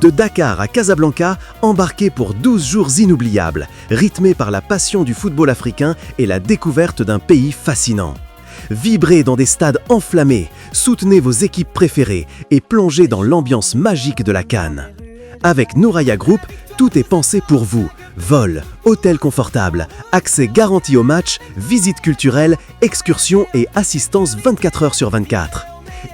De Dakar à Casablanca, embarquez pour 12 jours inoubliables, rythmés par la passion du football africain et la découverte d'un pays fascinant. Vibrez dans des stades enflammés, soutenez vos équipes préférées et plongez dans l'ambiance magique de la CAN. Avec Nouraya Group, tout est pensé pour vous. Vol, hôtel confortable, accès garanti au match, visites culturelles, excursions et assistance 24 heures sur 24.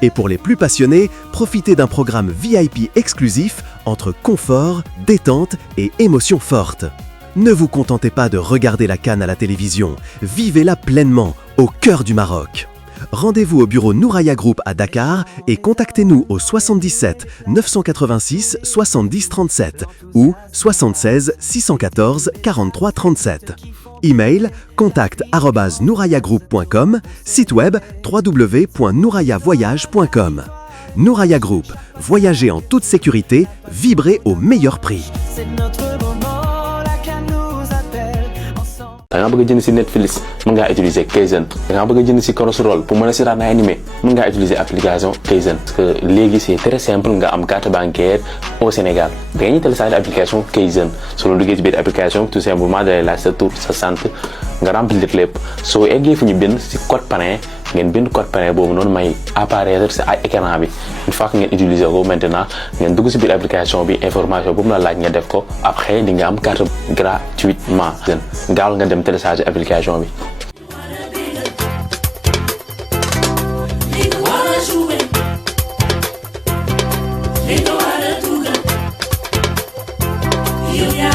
Et pour les plus passionnés, profitez d'un programme VIP exclusif entre confort, détente et émotions fortes. Ne vous contentez pas de regarder la CAN à la télévision, vivez-la pleinement, au cœur du Maroc. Rendez-vous au bureau Nouraya Group à Dakar et contactez-nous au 77 986 70 37 ou 76 614 43 37. Email contact@nourayagroup.com, site web www.nourayavoyage.com. Nouraya Group, voyagez en toute sécurité, vibrez au meilleur prix. da nga bëgg jënd ci Netflix mën ngaa utiliser Kaizen da nga bëgg jënd ci Crunchyroll pour mën a seetaan ay animé mën ngaa utiliser application Kaizen parce que léegi c'est très simple nga am carte bancaire au Sénégal da ngay télécharger application Kaizen soo duggee ci biir application tout simplement day laaj sa tur sa sant nga remplir lépp soo eggee fu ñu bind si code parrain ngeen bind code parrain boobu noonu may apparaître si ay écran bi une fois que ngeen utiliser ko maintenant ngeen dugg si biir application bi information bu mu la laaj nga def ko après di nga am carte gratuitement gaawal nga dem télécharger application bi. Yeah.